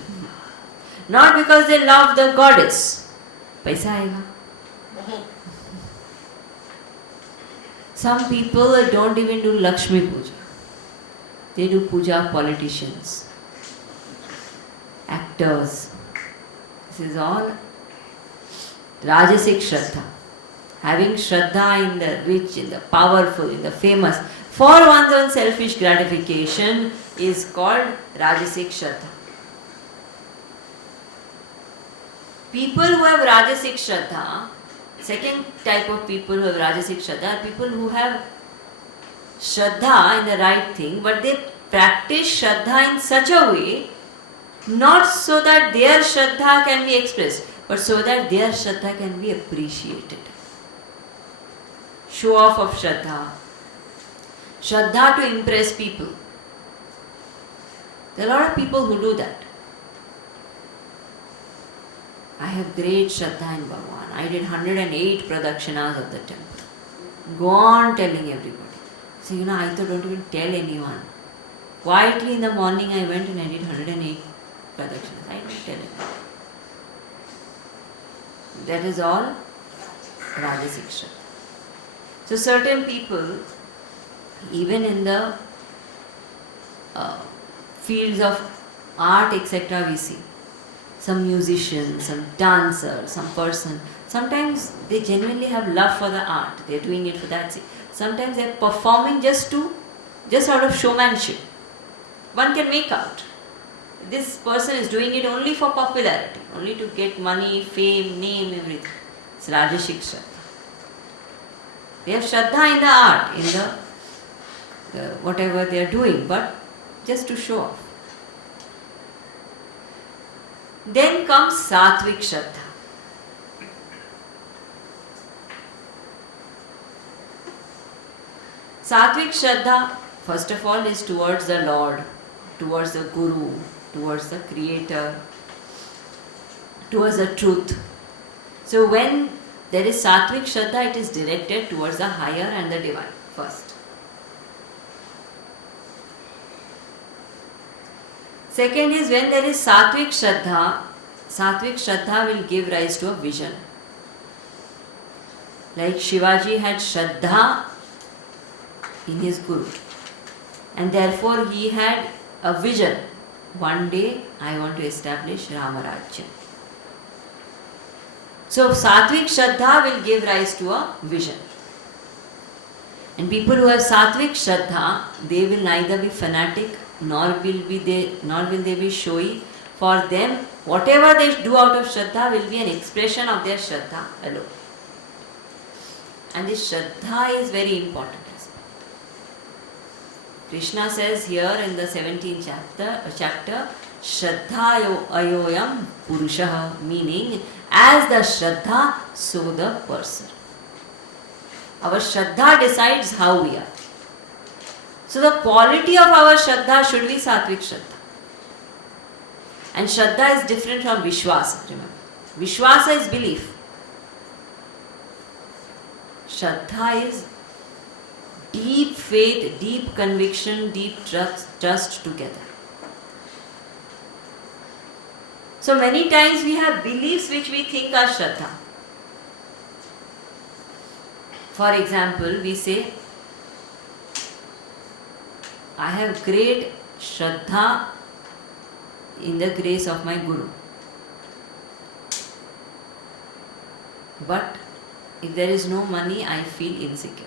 not because they love the goddess. Paisa aega. Some people don't even do Lakshmi Puja. They do puja of politicians, actors. This is all Rajasic Shraddha. Having Shraddha in the rich, in the powerful, in the famous, for one's own selfish gratification is called Rajasic Shraddha. People who have Rajasic Shraddha, second type of people who have Rajasic Shraddha are people who have Shraddha in the right thing, but they practice Shraddha in such a way not so that their Shraddha can be expressed, but so that their Shraddha can be appreciated. Show off of Shraddha. Shraddha to impress people. There are a lot of people who do that. I have great Shraddha in Bhagavan. I did 108 pradakshinas of the temple. Go on telling everybody. So I thought don't even tell anyone. Quietly in the morning I went and I did 108 pradakshinas. I didn't tell anyone. That is all Rajasic Shraddha. So certain people, even in the fields of art, etc., we see some musician, some dancer, some person. Sometimes they genuinely have love for the art. They are doing it for that sake. Sometimes they are performing just out of showmanship. One can make out. This person is doing it only for popularity, only to get money, fame, name, everything. It's Rajasic Shraddha. They have Shraddha in the art, in the whatever they are doing, but just to show off. Then comes Satvik Shraddha. Satvik Shraddha, first of all, is towards the Lord, towards the Guru, towards the Creator, towards the truth. So when there is Satvik Shraddha, it is directed towards the higher and the divine first. Second is when there is Satvik Shraddha will give rise to a vision. Like Shivaji had Shraddha in his Guru, and therefore he had a vision. One day I want to establish Ramarajya. So Satvik Shraddha will give rise to a vision. And people who have Satvik Shraddha, they will neither be fanatic nor will they be showy. For them, whatever they do out of Shraddha will be an expression of their Shraddha alone. And this Shraddha is very important. Krishna says here in the 17th chapter, Shraddha ayoyam purushaha, meaning as the Shraddha, so the person. Our Shraddha decides how we are. So the quality of our Shraddha should be Satvik Shraddha. And Shraddha is different from Vishwasa, remember. Vishwasa is belief. Shraddha is deep faith, deep conviction, deep trust together. So many times we have beliefs which we think are Shraddha. For example, we say, I have great Shraddha in the grace of my Guru. But if there is no money, I feel insecure.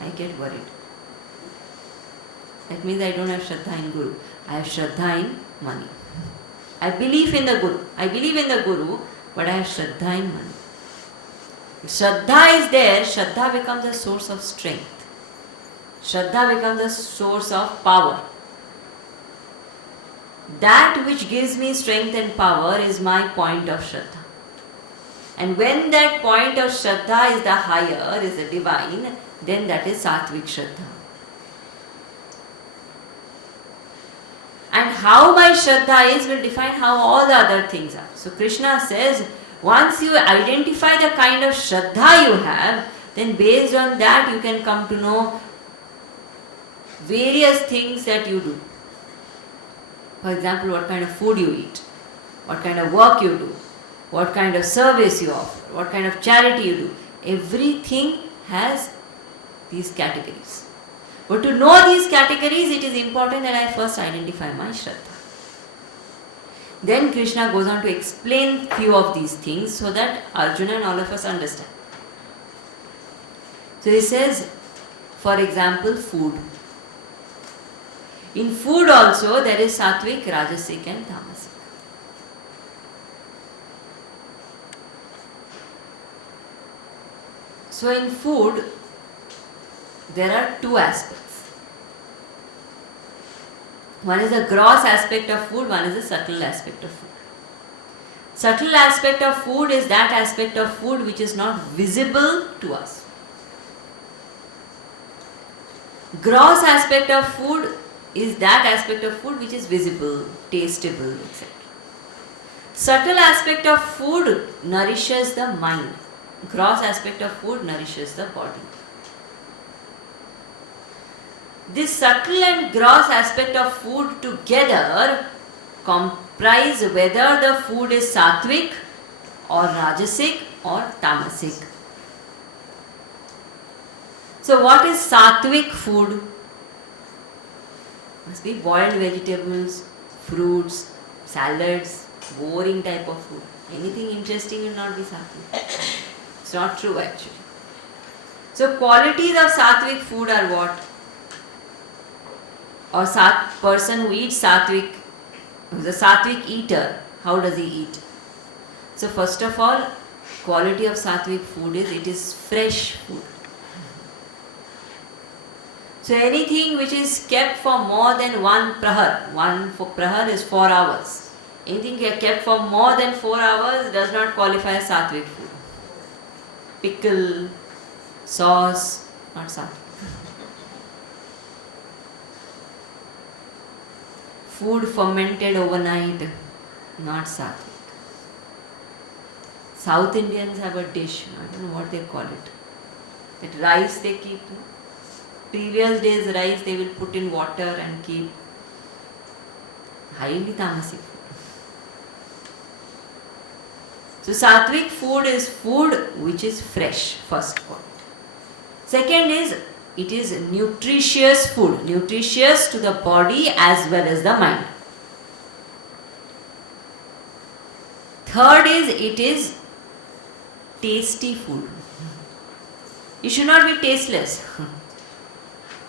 I get worried. That means I don't have Shraddha in Guru. I have Shraddha in money. I believe in the Guru. I believe in the Guru, but I have Shraddha in Mani. If Shraddha is there, Shraddha becomes a source of strength. Shraddha becomes a source of power. That which gives me strength and power is my point of Shraddha. And when that point of Shraddha is the higher, is the divine, then that is Satvik Shraddha. And how my Shraddha is will define how all the other things are. So Krishna says, once you identify the kind of Shraddha you have, then based on that you can come to know various things that you do. For example, what kind of food you eat, what kind of work you do, what kind of service you offer, what kind of charity you do. Everything has these categories. But to know these categories, it is important that I first identify my Shraddha. Then Krishna goes on to explain few of these things so that Arjuna and all of us understand. So he says, for example, food. In food also there is Satvik, Rajasic and Tamasic. So in food, there are two aspects. One is the gross aspect of food, one is the subtle aspect of food. Subtle aspect of food is that aspect of food which is not visible to us. Gross aspect of food is that aspect of food which is visible, tastable, etc. Subtle aspect of food nourishes the mind. Gross aspect of food nourishes the body. This subtle and gross aspect of food together comprise whether the food is sattvic or rajasic or tamasic. So what is sattvic food? Must be boiled vegetables, fruits, salads, boring type of food. Anything interesting will not be sattvic. It's not true actually. So qualities of sattvic food are what? Or person who eats sattvic, who's a sattvic eater, how does he eat? So first of all, quality of sattvic food is it is fresh food. So anything which is kept for more than one prahar is 4 hours. Anything kept for more than 4 hours does not qualify as sattvic food. Pickle, sauce, not sattvic. Food fermented overnight, not sattvic. South Indians have a dish, I don't know what they call it. That rice they keep. Previous day's rice they will put in water and keep. Highly tamasic food. So sattvic food is food which is fresh, first point. Second is, it is nutritious food, nutritious to the body as well as the mind. Third is, it is tasty food. It should not be tasteless.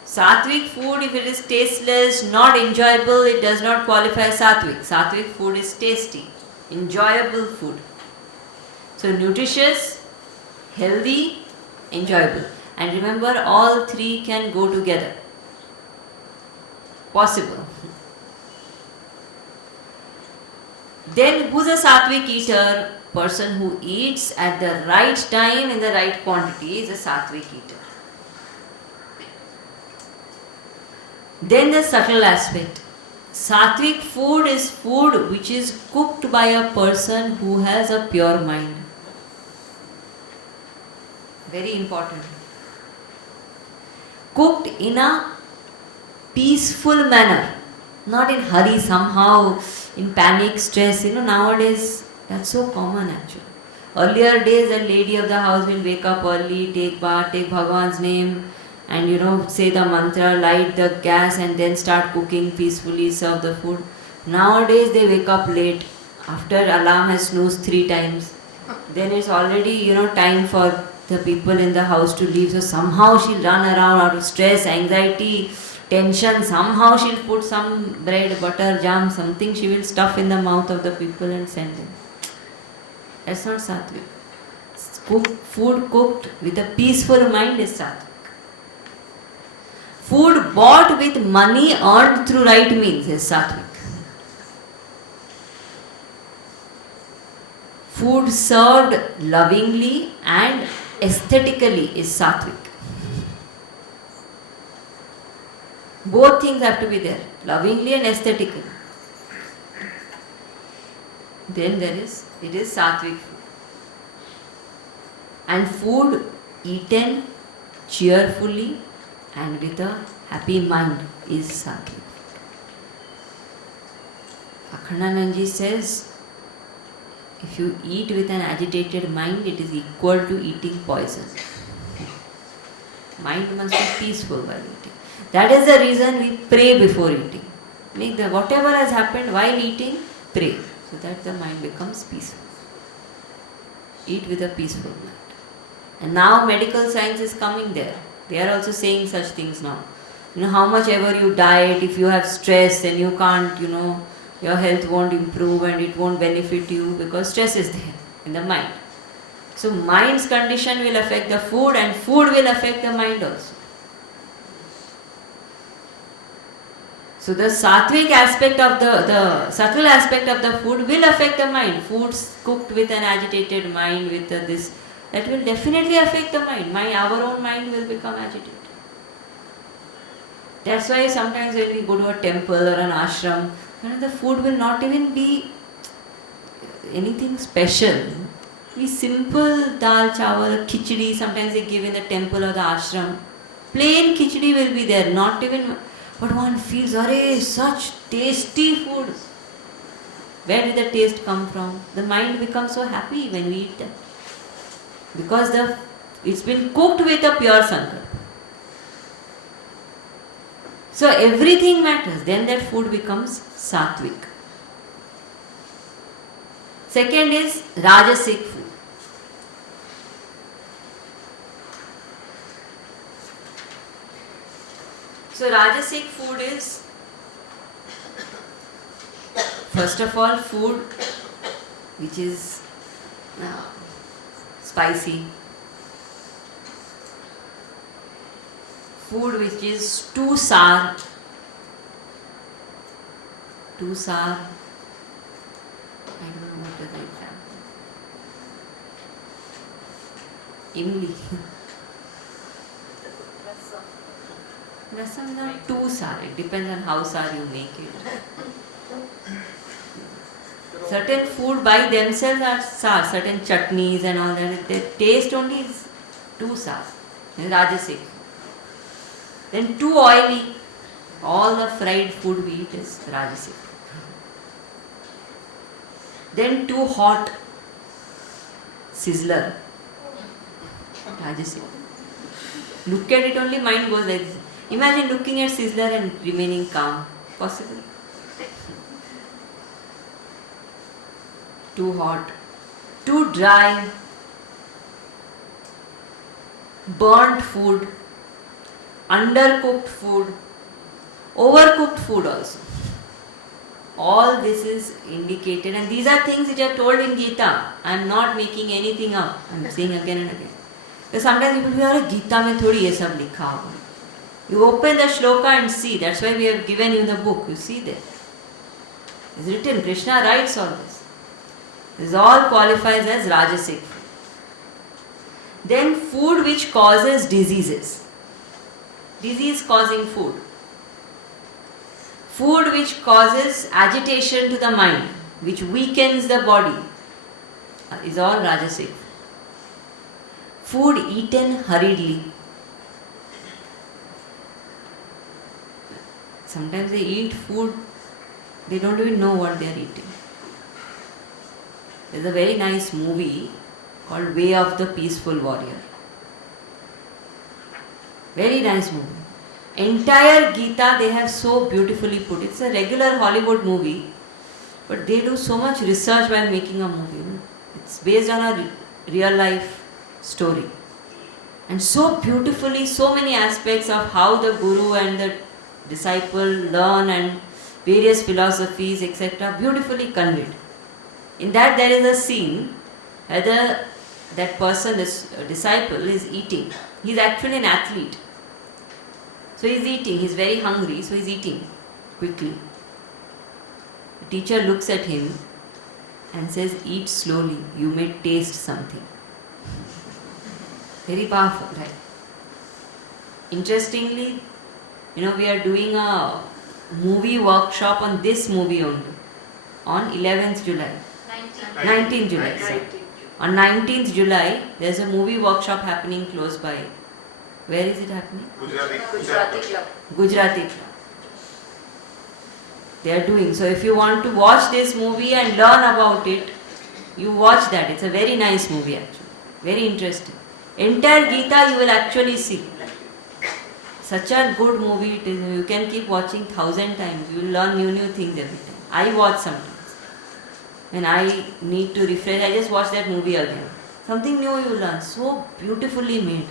Sattvic food, if it is tasteless, not enjoyable, it does not qualify as sattvic. Sattvic food is tasty, enjoyable food. So nutritious, healthy, enjoyable. And remember, all three can go together. Possible. Then who's a sattvic eater? Person who eats at the right time in the right quantity is a sattvic eater. Then the subtle aspect. Sattvic food is food which is cooked by a person who has a pure mind. Very important. Cooked in a peaceful manner, not in hurry, somehow in panic, stress. Nowadays that's so common actually. Earlier days, a lady of the house will wake up early, take bath, take Bhagwan's name, and say the mantra, light the gas, and then start cooking peacefully, serve the food. Nowadays they wake up late, after alarm has snoozed 3 times. Then it's already time for the people in the house to leave. So somehow she'll run around out of stress, anxiety, tension. Somehow she'll put some bread, butter, jam, something she will stuff in the mouth of the people and send them. That's not sattvic. Food cooked with a peaceful mind is sattvic. Food bought with money earned through right means is sattvic. Food served lovingly and aesthetically is sattvic. Both things have to be there, lovingly and aesthetically. Then it is sattvic food. And food eaten cheerfully and with a happy mind is sattvic. Akhandanandji says, if you eat with an agitated mind, it is equal to eating poison. Mind must be peaceful while eating. That is the reason we pray before eating. Whatever has happened while eating, pray, so that the mind becomes peaceful. Eat with a peaceful mind. And now medical science is coming there. They are also saying such things now. How much ever you diet, if you have stress, then you can't, your health won't improve and it won't benefit you because stress is there in the mind. So mind's condition will affect the food and food will affect the mind also. So the sattvic aspect of the subtle aspect of the food will affect the mind. Foods cooked with an agitated mind, with that will definitely affect the mind. Our own mind will become agitated. That's why sometimes when we go to a temple or an ashram, the food will not even be anything special. Be simple dal, chawal, khichdi, sometimes they give in the temple or the ashram. Plain khichdi will be there, not even, but one feels, such tasty food. Where did the taste come from? The mind becomes so happy when we eat that. Because it's been cooked with a pure sankalp. So everything matters. Then that food becomes sattvic. Second is rajasic food. So rajasic food is, first of all, food which is spicy, food which is too sour, I don't know what is the example. Imli. Rasam is not too sour, it depends on how sour you make it. Certain food by themselves are sour, certain chutneys and all that, their taste only is too sour. Rajasic. Then too oily, all the fried food we eat is rajasic. Then too hot, sizzler, rajasic. Look at it only, mind goes like this. Imagine looking at sizzler and remaining calm. Possible? Too hot, too dry, burnt food, undercooked food, overcooked food also. All this is indicated, and these are things which are told in Gita. I am not making anything up. I am saying again and again. Because sometimes people say, Gita mein thodi ye sab likha hoga. You open the shloka and see. That's why we have given you the book. You see there. It's written. Krishna writes all this. This all qualifies as rajasic food. Then food which causes diseases. Disease causing food. Food which causes agitation to the mind, which weakens the body, is all rajasic. Food eaten hurriedly. Sometimes they eat food, they don't even know what they are eating. There's a very nice movie called Way of the Peaceful Warrior. Very nice movie. Entire Gita they have so beautifully put. It's a regular Hollywood movie, but they do so much research while making a movie. It's based on a real life story. And so beautifully, so many aspects of how the Guru and the disciple learn and various philosophies, etc. beautifully conveyed. In that there is a scene whether that person, this disciple, is eating. He's actually an athlete. So he's eating, he's very hungry, so he's eating quickly. The teacher looks at him and says, eat slowly, you may taste something. Very powerful, right? Interestingly, we are doing a movie workshop on this movie only, on 11th July. 19th July. Sorry. On 19th July, there's a movie workshop happening close by. Where is it happening? Gujarati Club. Gujarati Club. They are doing. So if you want to watch this movie and learn about it, you watch that. It's a very nice movie actually. Very interesting. Entire Gita you will actually see. Such a good movie it is. You can keep watching 1,000 times. You will learn new things every time. I watch sometimes. When I need to refresh, I just watch that movie again. Something new you learn. So beautifully made.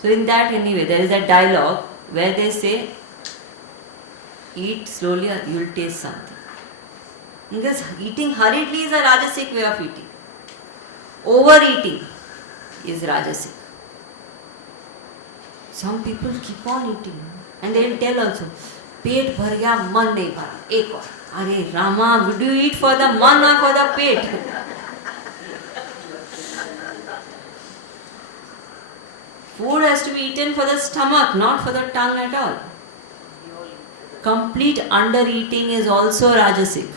So in that anyway, there is a dialogue where they say, eat slowly, you will taste something. Because eating hurriedly is a Rajasic way of eating. Overeating is Rajasic. Some people keep on eating and they will tell also, पेट भर गया मन नहीं भरा एक और. अरे Rama, would you eat for the man or for the pet? Food has to be eaten for the stomach, not for the tongue at all. Complete under-eating is also Rajasic.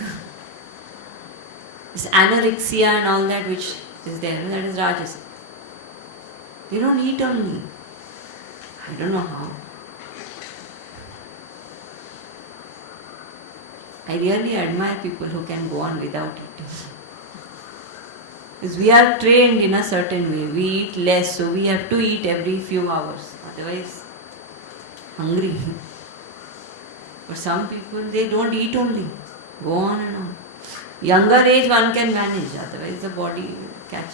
This anorexia and all that which is there, that is Rajasic. They don't eat only. I don't know how. I really admire people who can go on without eating. Because we are trained in a certain way. We eat less, so we have to eat every few hours. Otherwise, hungry. But some people, they don't eat only. Go on and on. Younger age one can manage, otherwise the body will catch up.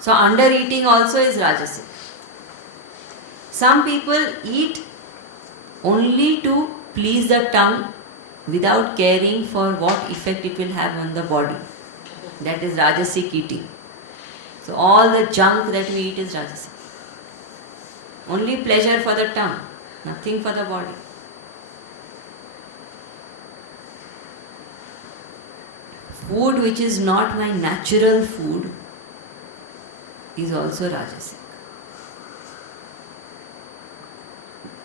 So under eating also is Rajasic. Some people eat only to please the tongue without caring for what effect it will have on the body. That is Rajasic eating. So all the junk that we eat is Rajasic. Only pleasure for the tongue, nothing for the body. Food which is not my natural food is also Rajasic.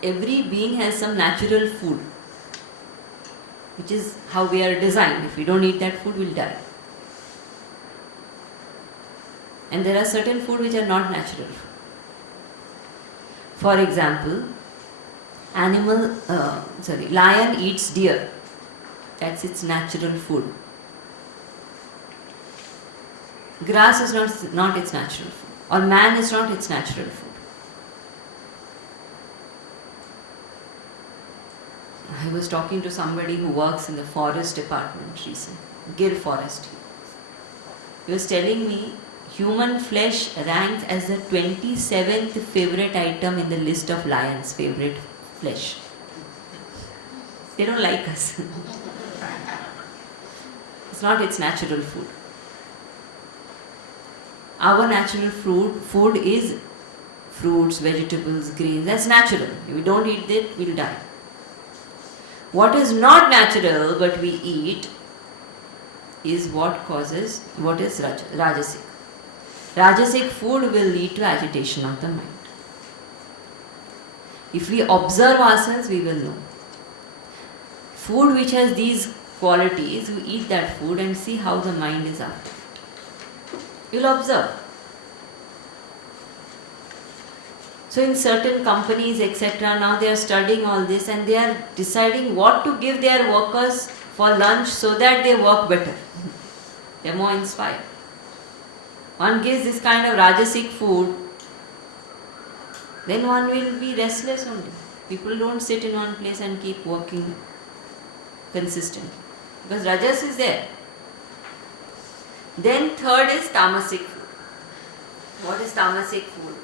Every being has some natural food, which is how we are designed. If we don't eat that food, we'll die. And there are certain food which are not natural. For example, lion eats deer. That's its natural food. Grass is not its natural food. Or man is not its natural food. I was talking to somebody who works in the forest department recently, Gir Forest. He was telling me human flesh ranks as the 27th favorite item in the list of lions' favorite flesh. They don't like us. It's not its natural food. Our natural food is fruits, vegetables, grains. That's natural. If we don't eat that, we'll die. What is not natural but we eat is what is Rajasic. Rajasic food will lead to agitation of the mind. If we observe ourselves, we will know. Food which has these qualities, you eat that food and see how the mind is after. You'll observe. So in certain companies, etc., now they are studying all this and they are deciding what to give their workers for lunch so that they work better. They are more inspired. One gives this kind of Rajasic food, then one will be restless only. People don't sit in one place and keep working consistently. Because Rajas is there. Then third is Tamasic food. What is Tamasic food?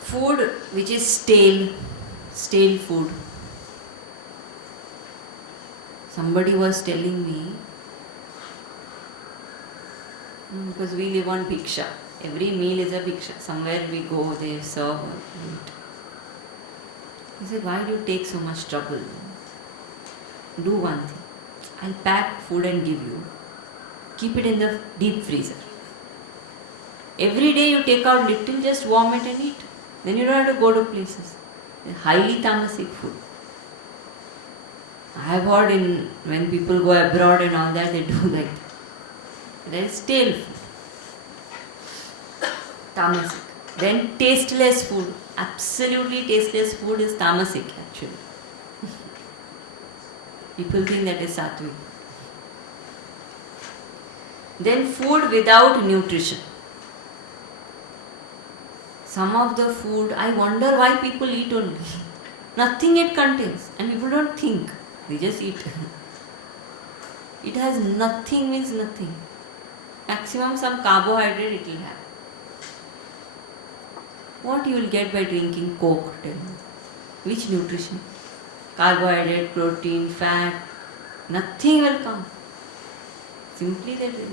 Food which is stale food. Somebody was telling me, because we live on bhiksha. Every meal is a bhiksha. Somewhere we go, they serve or eat. He said, why do you take so much trouble? Do one thing. I'll pack food and give you. Keep it in the deep freezer. Every day you take out little, just warm it and eat. Then you don't have to go to places. It's highly tamasic food. I have heard when people go abroad and all that, they do like that. That is stale food. Tamasic. Then tasteless food. Absolutely tasteless food is tamasic actually. People think that is sattvic. Then food without nutrition. Some of the food, I wonder why people eat only. Nothing it contains. And people don't think. They just eat. It has nothing means nothing. Maximum some carbohydrate it will have. What you will get by drinking Coke? Tell me. Which nutrition? Carbohydrate, protein, fat. Nothing will come. Simply that way.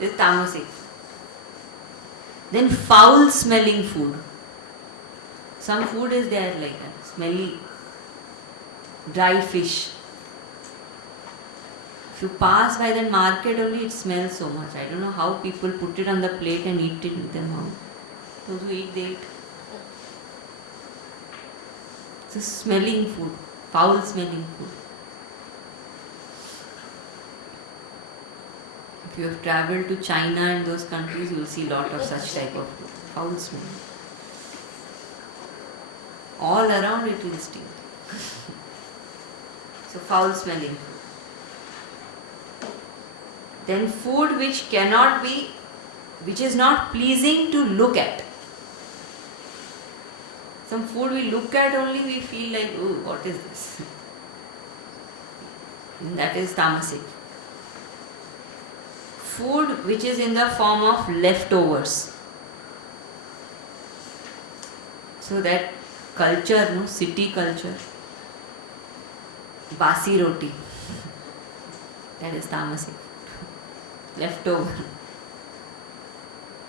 This is tamasic. Then foul smelling food. Some food is there like that. Smelly. Dry fish. If you pass by the market only, it smells so much. I don't know how people put it on the plate and eat it with their mouth. Those who eat, they eat. It's a smelling food. Foul smelling food. If you have travelled to China and those countries, you will see lot of such type of food. Foul smelling. All around it will stink. So foul smelling food. Then food which cannot be, which is not pleasing to look at. Some food we look at only, we feel like, oh, what is this? And that is tamasic. Food which is in the form of leftovers. So that culture, no, city culture. Basi roti. That is tamasic. Leftover.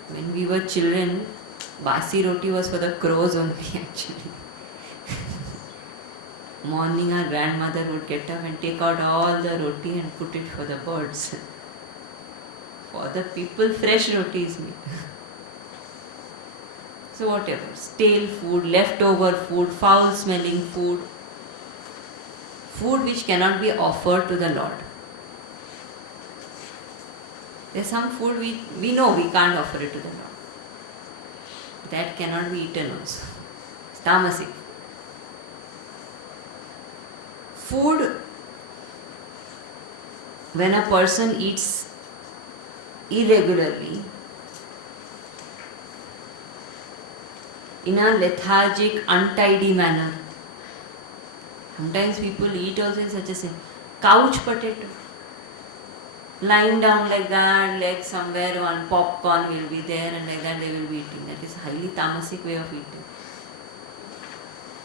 When we were children, basi roti was for the crows only actually. Morning our grandmother would get up and take out all the roti and put it for the birds. For the people, fresh roti is made. So whatever, stale food, leftover food, foul smelling food, food which cannot be offered to the Lord. There's some food we know we can't offer it to the Lord. That cannot be eaten also. It's tamasic. Food, when a person eats irregularly, in a lethargic, untidy manner. Sometimes people eat also in such a thing. Couch potato. Lying down like that, like somewhere one popcorn will be there and like that they will be eating. That is highly tamasic way of eating.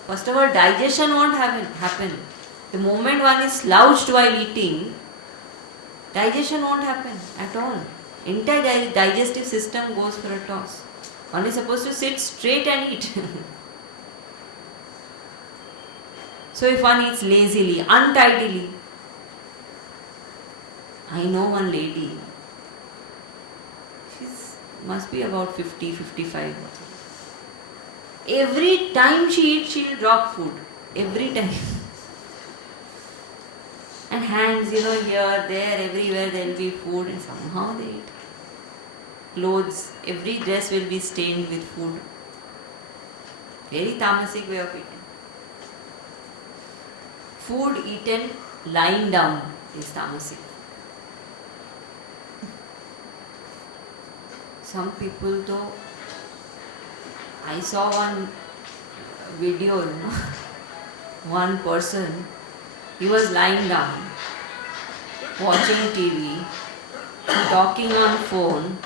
First of all, digestion won't happen. The moment one is slouched while eating, digestion won't happen at all. Entire digestive system goes for a toss. One is supposed to sit straight and eat. So if one eats lazily, untidily, I know one lady, she must be about 50, 55. Every time she eats, she will drop food. Every time. And hands, here, there, everywhere there will be food and somehow they eat. Clothes, every dress will be stained with food. Very tamasic way of eating. Food eaten lying down is tamasic. Some people though, I saw one video, one person, he was lying down, watching TV, talking on phone,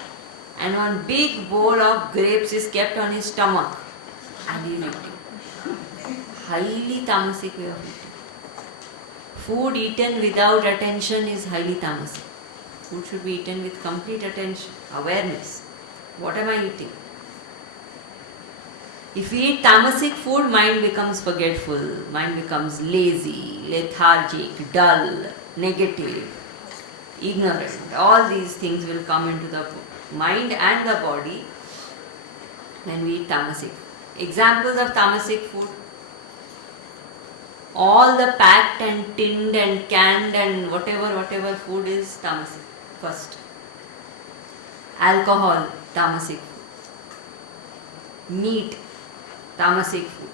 and one big bowl of grapes is kept on his stomach and he is eating. Highly tamasic way of eating. Food eaten without attention is highly tamasic. Food should be eaten with complete attention, awareness. What am I eating? If we eat tamasic food, mind becomes forgetful, mind becomes lazy, lethargic, dull, negative, ignorant. All these things will come into the mind and the body when we eat tamasic. Examples of tamasic food: all the packed and tinned and canned and whatever food is tamasic. First, alcohol, tamasic food. Meat, tamasic food.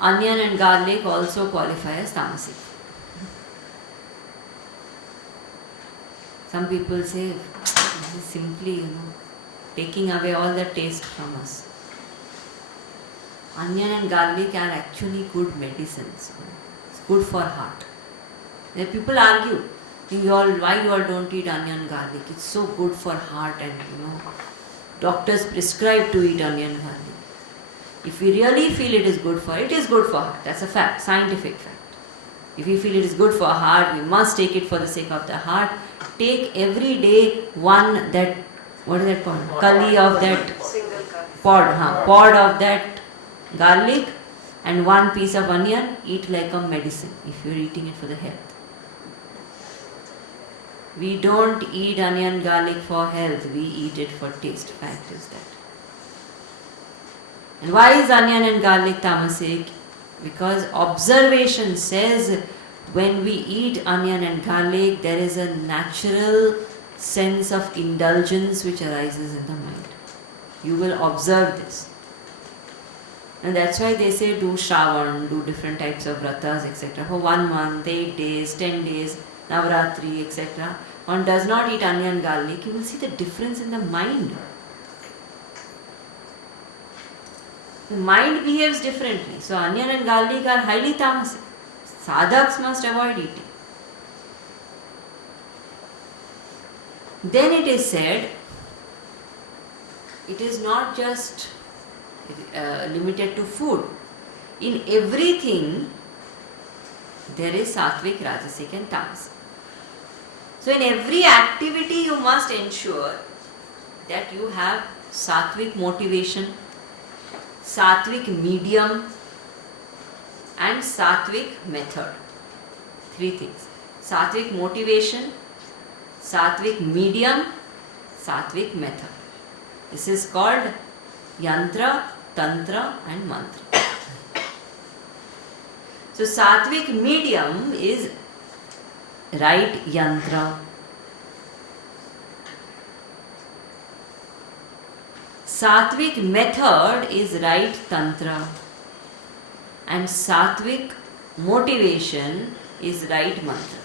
Onion and garlic also qualify as tamasic food. Some people say this is simply, taking away all the taste from us. Onion and garlic are actually good medicines. It's good for heart. There people argue, why you all don't eat onion and garlic? It's so good for heart, and doctors prescribe to eat onion and garlic. If we really feel it is good for heart. That's a fact, scientific fact. If we feel it is good for heart, we must take it for the sake of the heart. Take every day one that, what is that called? Kali of that pod of that garlic and one piece of onion. Eat like a medicine if you are eating it for the health. We don't eat onion garlic for health, we eat it for taste. Fact is that. And why is onion and garlic tamasic? Because observation says when we eat onion and garlic, there is a natural sense of indulgence which arises in the mind. You will observe this. And that's why they say do Shravan, do different types of vratas, etc. For 1 month, 8 days, 10 days, Navaratri, etc. One does not eat onion and garlic, you will see the difference in the mind. The mind behaves differently. So onion and garlic are highly tamasic. Sadhaks must avoid eating. Then it is said, it is not just limited to food. In everything, there is sattvic, rajasic and tamasic. So in every activity, you must ensure that you have sattvic motivation, sattvic medium and sattvic method. 3 things. Sattvic motivation, sattvic medium, sattvic method. This is called yantra, tantra and mantra. So sattvic medium is right yantra. Sattvic method is right tantra. And sattvic motivation is right mantra.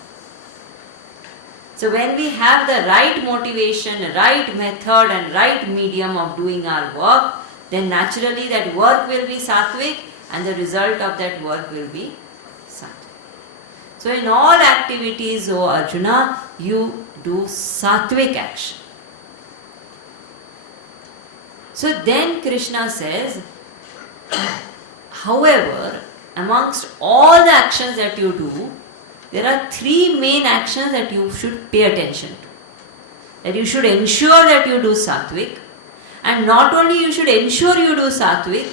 So when we have the right motivation, right method and right medium of doing our work, then naturally that work will be sattvic and the result of that work will be sattvic. So in all activities, O Arjuna, you do sattvic action. So then Krishna says, however, amongst all the actions that you do, there are 3 main actions that you should pay attention to. That you should ensure that you do sattvic, and not only you should ensure you do sattvic,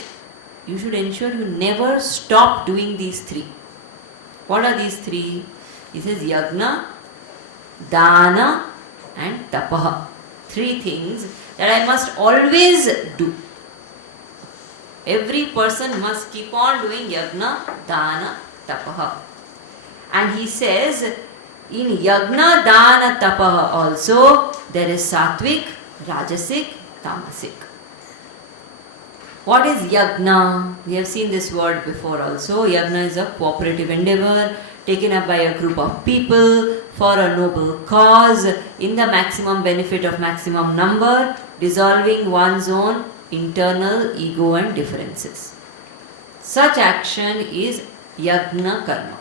you should ensure you never stop doing these 3. What are these 3? He says yagna, dana and tapaha. 3 things that I must always do. Every person must keep on doing yagna, dana, tapaha. And he says, in yagna, dana, tapaha also, there is sattvic, rajasic, tamasic. What is yagna? We have seen this word before also. Yagna is a cooperative endeavor taken up by a group of people for a noble cause in the maximum benefit of maximum number, dissolving one's own internal ego and differences. Such action is yagna karma.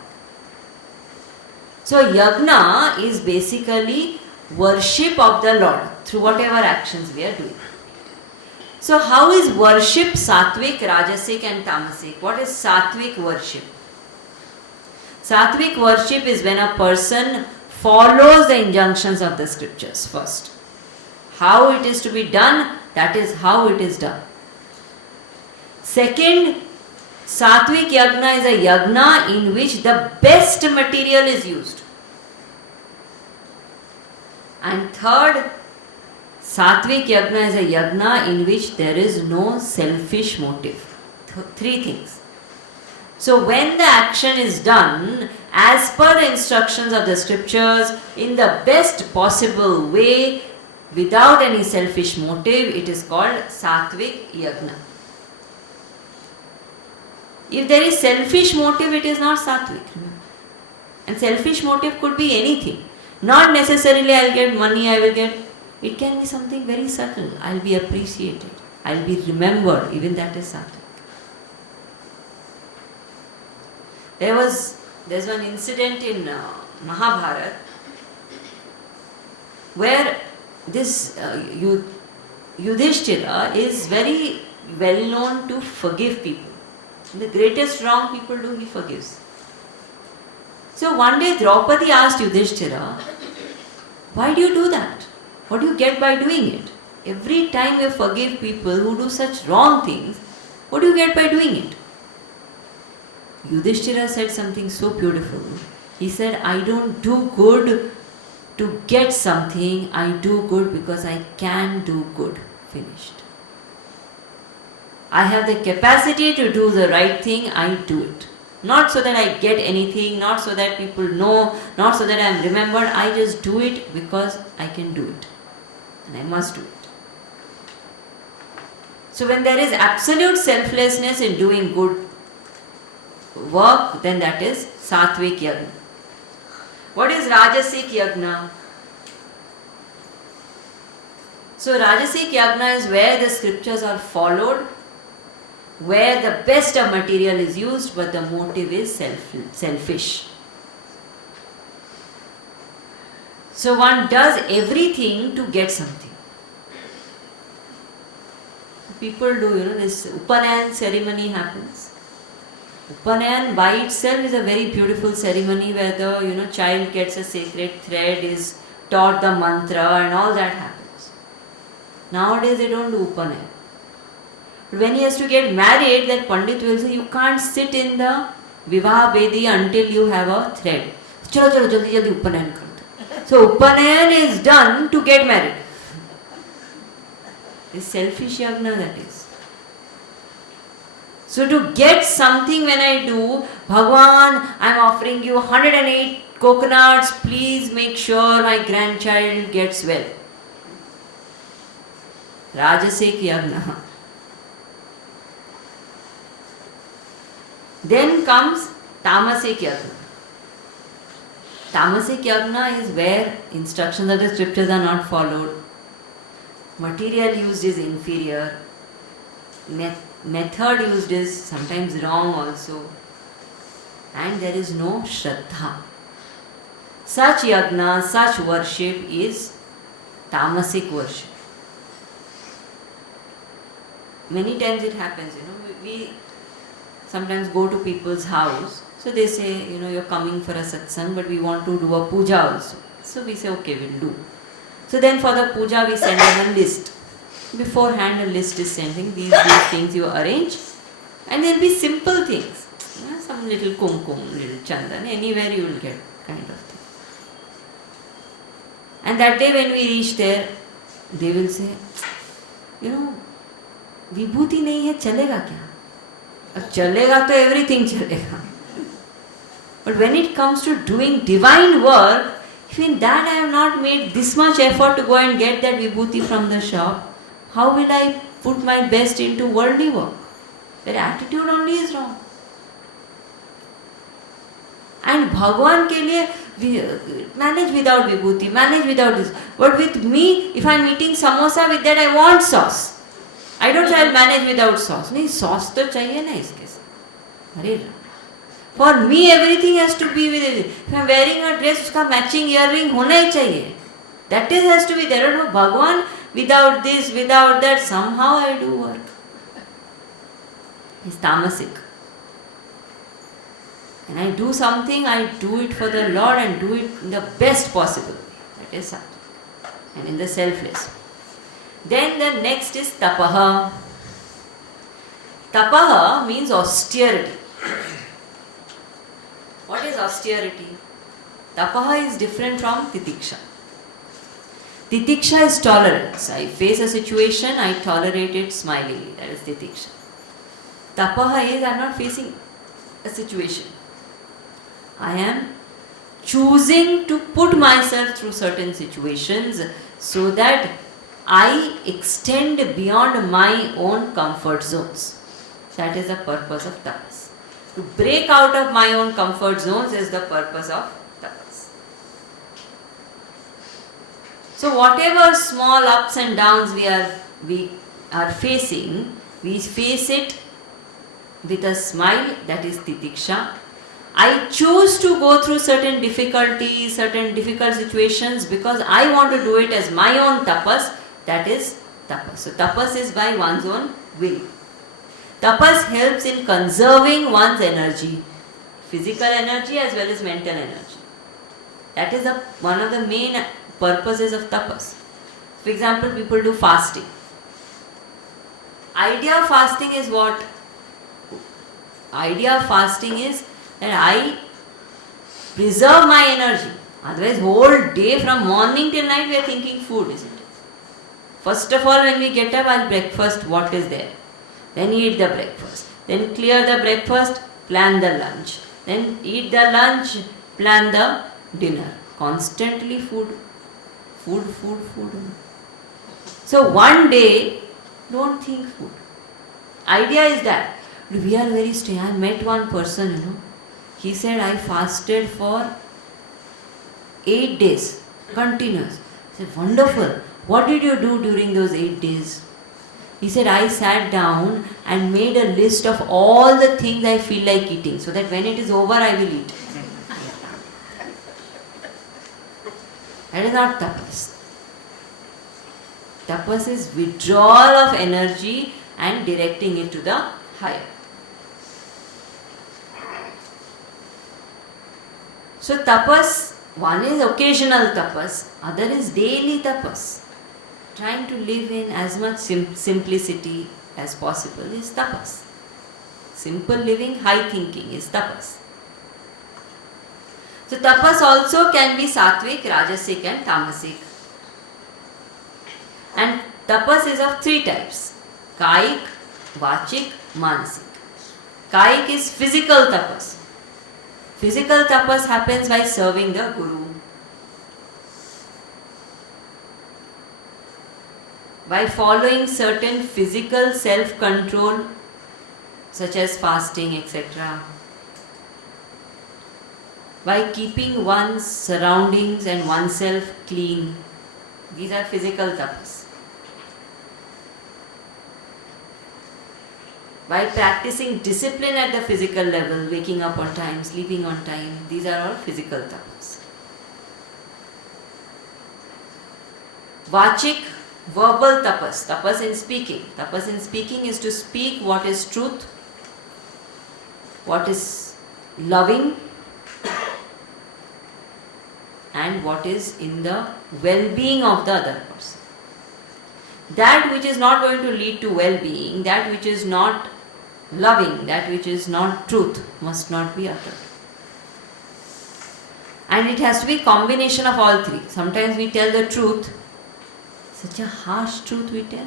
So yagna is basically worship of the Lord through whatever actions we are doing. So how is worship sattvic, rajasic and tamasic? What is sattvic worship? Sattvic worship is when a person follows the injunctions of the scriptures first. How it is to be done, that is how it is done. Second, Sattvic yagna is a yagna in which the best material is used. And third, Sattvic yagna is a yagna in which there is no selfish motive. Three things. So when the action is done as per the instructions of the scriptures in the best possible way without any selfish motive, it is called Sattvic yagna. If there is selfish motive, it is not Sattvic. And selfish motive could be anything. Not necessarily I will get money, it can be something very subtle. I will be appreciated. I will be remembered. Even that is Sattvic. There's one incident in Mahabharata where this Yudhishthira is very well known to forgive people. The greatest wrong people do, he forgives. So one day Draupadi asked Yudhishthira, why do you do that? What do you get by doing it? Every time you forgive people who do such wrong things, what do you get by doing it? Yudhishthira said something so beautiful. He said, I don't do good to get something, I do good because I can do good. Finished. I have the capacity to do the right thing, I do it. Not so that I get anything, not so that people know, not so that I am remembered. I just do it because I can do it. And I must do it. So when there is absolute selflessness in doing good work, then that is Sattvic yagna. What is Rajasic yagna? So Rajasic yagna is where the scriptures are followed, where the best of material is used, but the motive is selfish. So one does everything to get something. People do, this Upanayan ceremony happens. Upanayan by itself is a very beautiful ceremony where the child gets a sacred thread, is taught the mantra and all that happens. Nowadays they don't do Upanayan. But when he has to get married, that Pandit will say, you can't sit in the Vivaha Bedi until you have a thread. Chalo, jaldi Upanayan kar do. So Upanayan is done to get married. It's selfish yagna, that is. So to get something when I do, Bhagwan, I am offering you 108 coconuts, please make sure my grandchild gets well. Rajasic yagna. Then comes Tamasic yagna. Tamasic yagna is where instructions of the scriptures are not followed. Material used is inferior. Method used is sometimes wrong also. And there is no Shraddha. Such yagna, such worship is Tamasic worship. Many times it happens, we sometimes go to people's house. So they say, you're coming for a satsang, but we want to do a puja also. So we say, okay, we'll do. So then for the puja we send them a list. Beforehand a list is sending, these things you arrange. And there will be simple things. Some little kumkum, little chandan, anywhere you will get kind of thing. And that day when we reach there, they will say, विभूति नहीं है चलेगा क्या? अब चलेगा तो everything चलेगा. But when it comes to doing divine work, if in that I have not made this much effort to go and get that vibhuti from the shop, how will I put my best into worldly work? Their attitude only is wrong. And Bhagwan ke liye manage without vibhuti, manage without this. But with me, if I am eating samosa, with that I want sauce. I don't say I'll manage without sauce. नहीं, sauce तो चाहिए ना इसके साथ. अरे for me everything has to be with it. If I'm wearing a dress, उसका matching earring होना ही चाहिए. That is has to be there. No, Bhagwan, without this, without that, somehow I do work. It's tamasic. When I do something, I do it for the Lord and do it in the best possible way. That is sattvic. And in the selfless. Then the next is tapaha. Tapaha means austerity. What is austerity? Tapaha is different from titiksha. Titiksha is tolerance. I face a situation, I tolerate it smilingly. That is titiksha. Tapaha is I am not facing a situation. I am choosing to put myself through certain situations so that I extend beyond my own comfort zones. That is the purpose of tapas. To break out of my own comfort zones is the purpose of tapas. So whatever small ups and downs we are facing, we face it with a smile, that is titiksha. I choose to go through certain difficulties, certain difficult situations because I want to do it as my own tapas, that is tapas. So tapas is by one's own will. Tapas helps in conserving one's energy, physical energy as well as mental energy. That is one of the main purposes of tapas. For example, people do fasting. Idea of fasting is what? Idea of fasting is that I preserve my energy. Otherwise, whole day from morning till night we are thinking food, isn't it? First of all, when we get up, I'll breakfast what is there. Then eat the breakfast. Then clear the breakfast, plan the lunch. Then eat the lunch, plan the dinner. Constantly food. Food. So one day, don't think food. Idea is that we are very strange. I met one person, he said, I fasted for 8 days, continuous. I said, wonderful. What did you do during those 8 days? He said, I sat down and made a list of all the things I feel like eating, so that when it is over, I will eat. That is not tapas. Tapas is withdrawal of energy and directing it to the higher. So tapas, one is occasional tapas, other is daily tapas. Trying to live in as much simplicity as possible is tapas. Simple living, high thinking is tapas. So tapas also can be sattvic, rajasic and tamasic. And tapas is of 3 types: kaik, vachik, manasik. Kaik is physical tapas. Physical tapas happens by serving the Guru, by following certain physical self-control such as fasting, etc. By keeping one's surroundings and oneself clean. These are physical tapas. By practicing discipline at the physical level, waking up on time, sleeping on time, these are all physical tapas. Vachik, verbal tapas, tapas in speaking. Tapas in speaking is to speak what is truth, what is loving, and what is in the well-being of the other person. That which is not going to lead to well-being, that which is not loving, that which is not truth, must not be uttered. And it has to be combination of all 3. Sometimes we tell the truth, such a harsh truth we tell.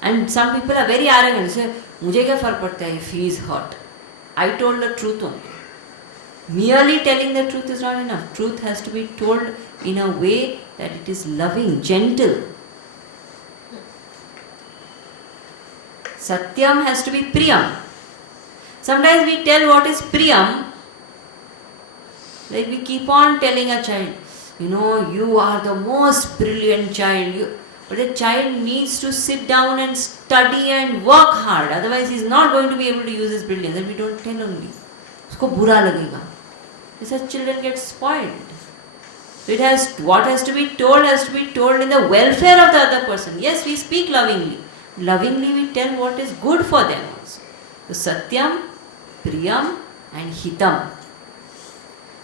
And some people are very arrogant, say, "Mujhe kya fark padta hai if he is hurt? I told the truth only." Merely telling the truth is not enough. Truth has to be told in a way that it is loving, gentle. Satyam has to be priyam. Sometimes we tell what is priyam, like we keep on telling a child, you are the most brilliant child. But the child needs to sit down and study and work hard. Otherwise, he is not going to be able to use his brilliance. And we don't tell only. Usko bura lagega. Such children get spoiled. So what has to be told in the welfare of the other person. Yes, we speak lovingly. Lovingly we tell what is good for them also. So Satyam, Priyam and hitam.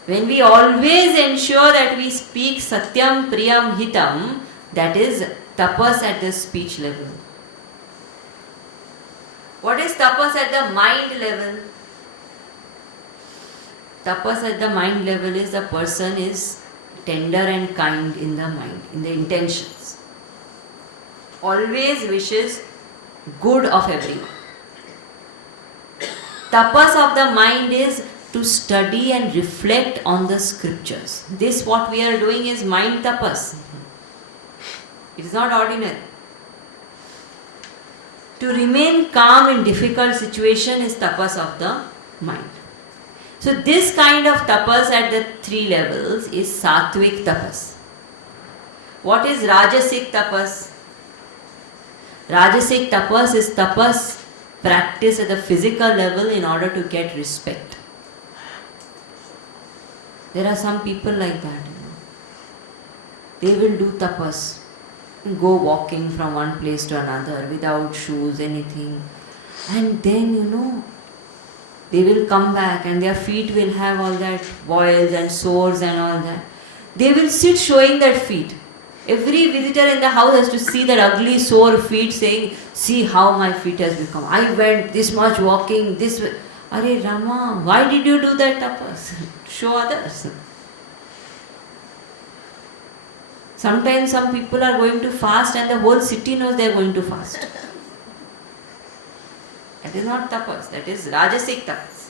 When we always ensure that we speak satyam, priyam, hitam, that is tapas at the speech level. What is tapas at the mind level? Tapas at the mind level is the person is tender and kind in the mind, in the intentions. Always wishes good of everyone. Tapas of the mind is to study and reflect on the scriptures. This what we are doing is mind tapas. It is not ordinary. To remain calm in difficult situation is tapas of the mind. So this kind of tapas at the three levels is sattvic tapas. What is rajasic tapas? Rajasic tapas is tapas practice at the physical level in order to get respect. There are some people like that. They will do tapas, go walking from one place to another without shoes, anything. And then, they will come back and their feet will have all that boils and sores and all that. They will sit showing that feet. Every visitor in the house has to see that ugly sore feet saying, see how my feet has become. I went this much walking, this way. Are Rama, why did you do that tapas? Show others. Sometimes some people are going to fast and the whole city knows they are going to fast. That is not tapas, that is rajasic tapas.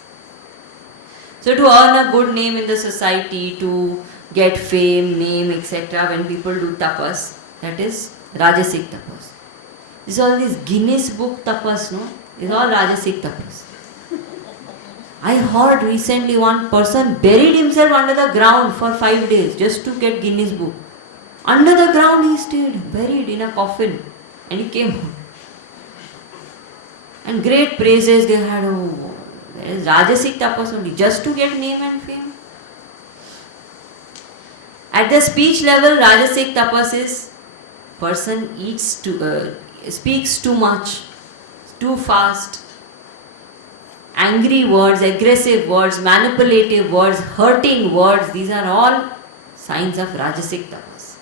So to earn a good name in the society, to get fame, name, etc., when people do tapas, that is rajasic tapas. This is all this Guinness book tapas, no? It's all rajasic tapas. I heard recently one person buried himself under the ground for 5 days just to get Guinness book. Under the ground he stayed, buried in a coffin, and he came out. And great praises they had. Oh, there is rajasic tapas only, just to get name and fame. At the speech level, rajasic tapas is person speaks too much, too fast, angry words, aggressive words, manipulative words, hurting words. These are all signs of rajasic tapas.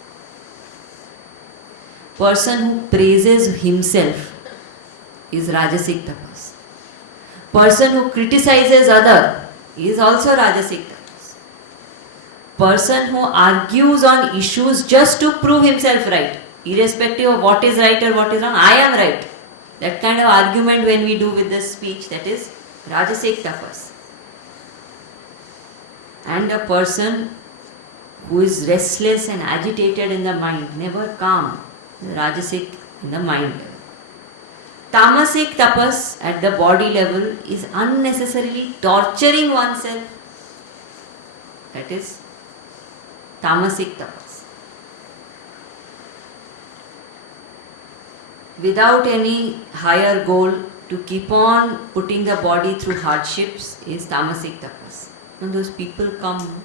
Person who praises himself is rajasic tapas. Person who criticizes other is also rajasic tapas. Person who argues on issues just to prove himself right, irrespective of what is right or what is wrong, I am right. That kind of argument when we do with this speech, that is rajasic tapas. And a person who is restless and agitated in the mind, never calm, rajasic in the mind level. Tamasic tapas at the body level is unnecessarily torturing oneself. That is tamasic tapas. Without any higher goal, to keep on putting the body through hardships is tamasic tapas. When those people come,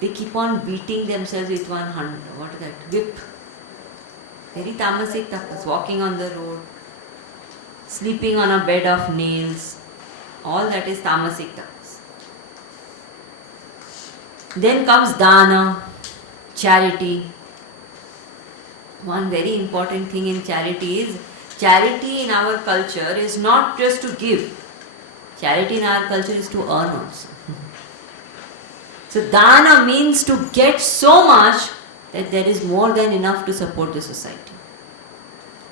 they keep on beating themselves with one hand. What is that? Whip. Very tamasic tapas. Walking on the road, sleeping on a bed of nails, all that is tamasic tapas. Then comes dana, charity. One very important thing in charity is, charity in our culture is not just to give. Charity in our culture is to earn also. So dana means to get so much that there is more than enough to support the society.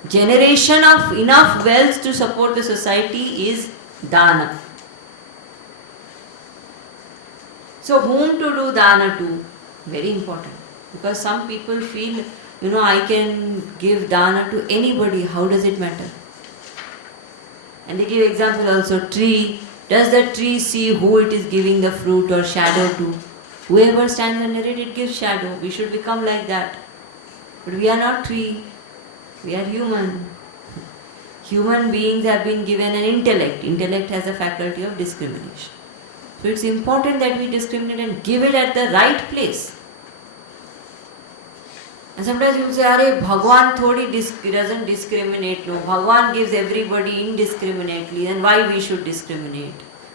Generation of enough wealth to support the society is dana. So whom to do dana to? Very important. Because some people feel, I can give dana to anybody, how does it matter? And they give example also, tree. Does the tree see who it is giving the fruit or shadow to? Whoever stands under it, it gives shadow. We should become like that. But we are not tree. We are human. Human beings have been given an intellect. Intellect has a faculty of discrimination. So it's important that we discriminate and give it at the right place. And sometimes you will say, Arey, Bhagwan thodi doesn't discriminate. No, Bhagwan gives everybody indiscriminately. Then why we should discriminate?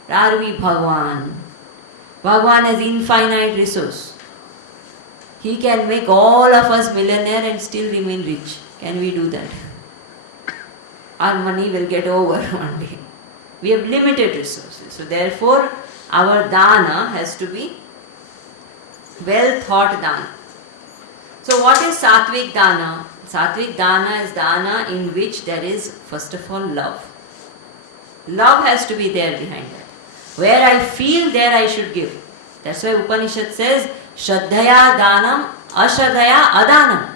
Are we Bhagwan? Bhagwan has infinite resource. He can make all of us millionaire and still remain rich. Can we do that? Our money will get over one day. We have limited resources. So therefore, our dana has to be well thought dana. So what is sattvic dana? Sattvic dana is dana in which there is first of all love. Love has to be there behind that. Where I feel, there I should give. That's why Upanishad says, Shraddhaya danam, ashraddhaya adanam.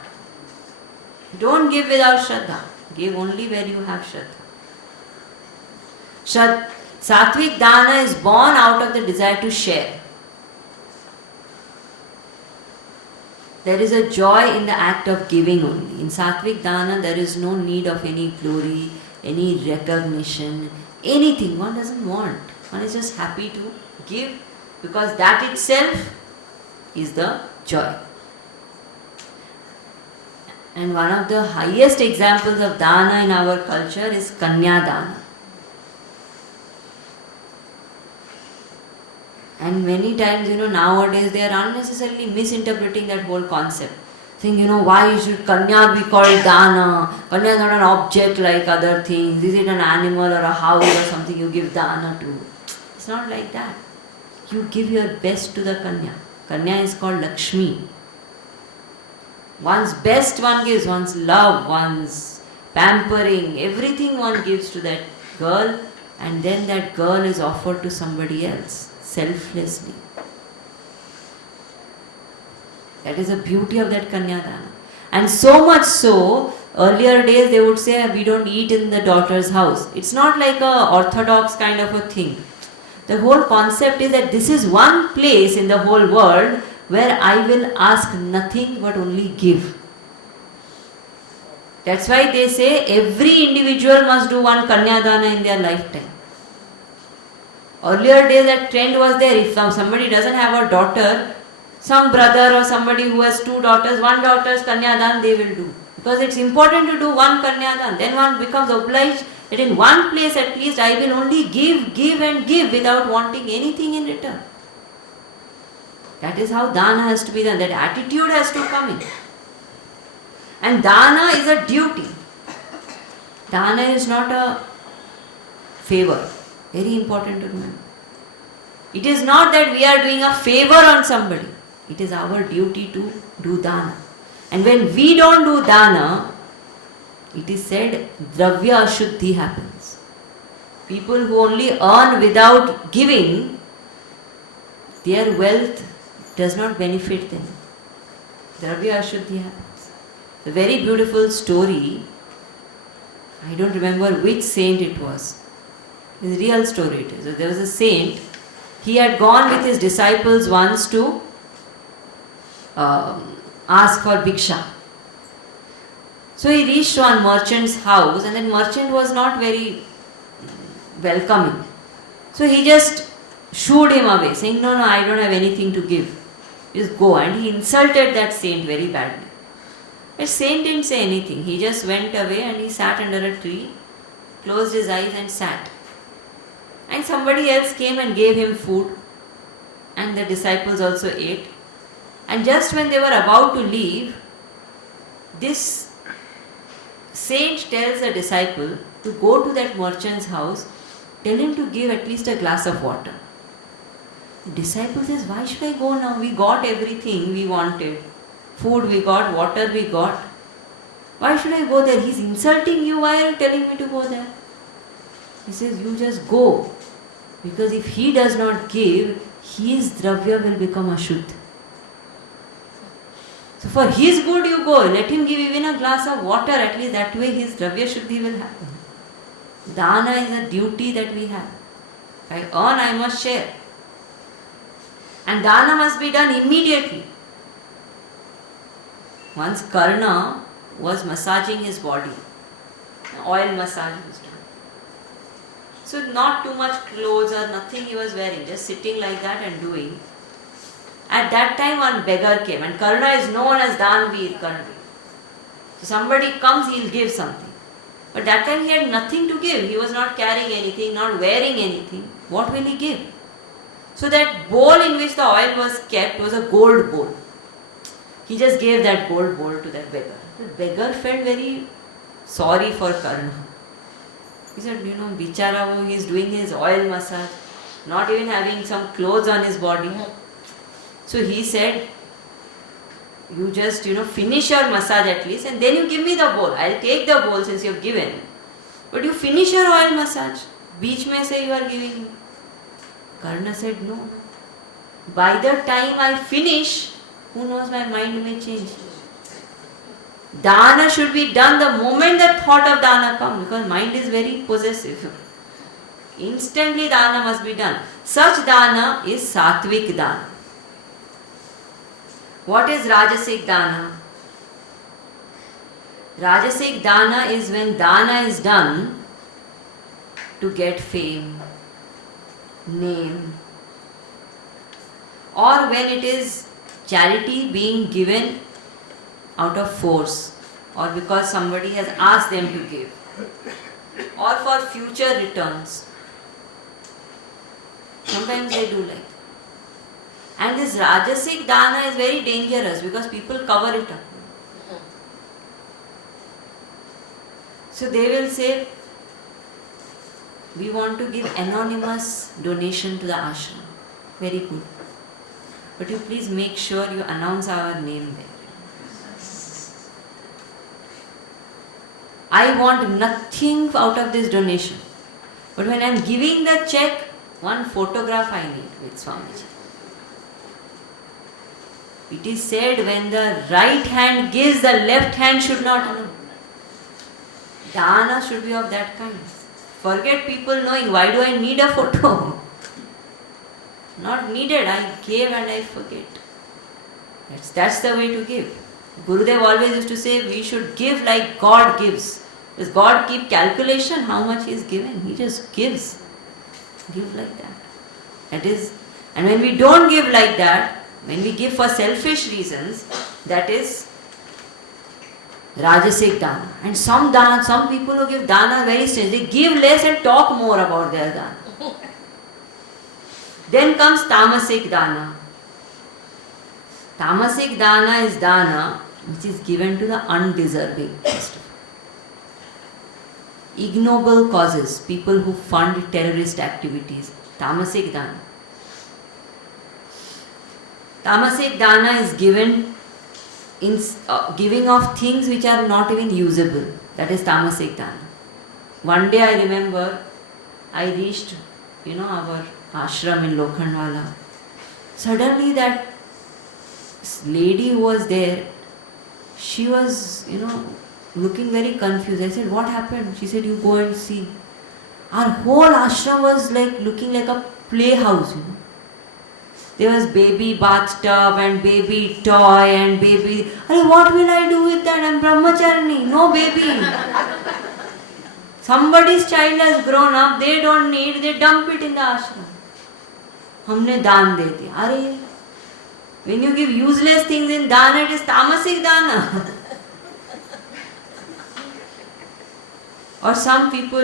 Don't give without Shraddha. Give only where you have Shraddha. Sattvic dana is born out of the desire to share. There is a joy in the act of giving only. In Sattvic dana, there is no need of any glory, any recognition, anything. One doesn't want. One is just happy to give because that itself is the joy. And one of the highest examples of dana in our culture is Kanya dana. And many times, nowadays they are unnecessarily misinterpreting that whole concept. Saying, why should Kanya be called dana? Kanya is not an object like other things. Is it an animal or a house or something you give dana to? It's not like that. You give your best to the Kanya. Kanya is called Lakshmi. One's best one gives, one's love, one's pampering, everything one gives to that girl, and then that girl is offered to somebody else, selflessly. That is the beauty of that Kanyadana. And so much so, earlier days they would say we don't eat in the daughter's house. It's not like a orthodox kind of a thing. The whole concept is that this is one place in the whole world where I will ask nothing but only give. That's why they say every individual must do one Kanyadana in their lifetime. Earlier days that trend was there. If somebody doesn't have a daughter, some brother or somebody who has two daughters, one daughter's Kanyadan they will do. Because it's important to do one Kanyadan. Then one becomes obliged that in one place at least I will only give and give without wanting anything in return. That is how dana has to be done. That attitude has to come in. And dana is a duty. Dana is not a favor. Very important to remember. It is not that we are doing a favor on somebody. It is our duty to do dana. And when we don't do dana, it is said dravya ashuddhi happens. People who only earn without giving, their wealth does not benefit them. Dravya ashuddhi happens. A very beautiful story. I don't remember which saint it was. It's a real story it is. So there was a saint. He had gone with his disciples once to ask for bhiksha. So he reached one merchant's house and that merchant was not very welcoming. So he just shooed him away saying, no, I don't have anything to give. Just go. And he insulted that saint very badly. But saint didn't say anything. He just went away and he sat under a tree, closed his eyes and sat. And somebody else came and gave him food. And the disciples also ate. And just when they were about to leave, this saint tells the disciple to go to that merchant's house, tell him to give at least a glass of water. The disciple says, why should I go now? We got everything we wanted. Food we got, water we got. Why should I go there? He's insulting you. Why are you telling me to go there? He says, you just go. Because if he does not give, his dravya will become ashuddh. So for his good you go. Let him give even a glass of water. At least that way his dravya shuddhi will happen. Dana is a duty that we have. If I earn, I must share. And dana must be done immediately. Once Karna was massaging his body. Oil massage was done. So not too much clothes or nothing he was wearing, just sitting like that and doing. At that time one beggar came and Karna is known as Danveer Karna. So somebody comes, he'll give something. But that time he had nothing to give. He was not carrying anything, not wearing anything. What will he give? So that bowl in which the oil was kept was a gold bowl. He just gave that gold bowl to that beggar. The beggar felt very sorry for Karna. He said, Bichara, he is doing his oil massage, not even having some clothes on his body. So he said, you just, finish your massage at least and then you give me the bowl. I'll take the bowl since you have given. But you finish your oil massage. Beech mein se you are giving me. Karna said, no. By the time I finish, who knows, my mind may change. Dana should be done the moment the thought of dana comes, because mind is very possessive. Instantly dana must be done. Such dana is sattvic dana. What is rajasic dana? Rajasic dana is when dana is done to get fame, name, or when it is charity being given out of force, or because somebody has asked them to give, or for future returns. Sometimes they do like that. And this rajasic dana is very dangerous because people cover it up. So they will say, we want to give anonymous donation to the ashram. Very good. But you please make sure you announce our name there. I want nothing out of this donation. But when I am giving the check, one photograph I need with Swamiji. It is said when the right hand gives, the left hand should not know. Dana should be of that kind. Forget people knowing, why do I need a photo? Not needed, I gave and I forget. That's the way to give. Gurudev always used to say we should give like God gives. Does God keep calculation how much He is given? He just gives. Give like that. That is, and when we don't give like that, when we give for selfish reasons, that is rajasic dana. And some people who give dana are very strange. They give less and talk more about their dana. Then comes tamasic dana. Tamasic dana is dana which is given to the undeserving. Ignoble causes, people who fund terrorist activities. Tamasic dana. Tamasic dana is given in giving of things which are not even usable. That is tamasic dana. One day I remember I reached, our ashram in Lokhandwala. Suddenly that lady who was there, she was, looking very confused. I said, what happened? She said, you go and see. Our whole ashram was like looking like a playhouse, There was baby bathtub and baby toy and baby. What will I do with that? I'm brahmacharni, no baby. Somebody's child has grown up, they don't need, they dump it in the ashram. हमने दान दे दिया. अरे, when you give useless things in dana, it is tamasic dana. Or some people,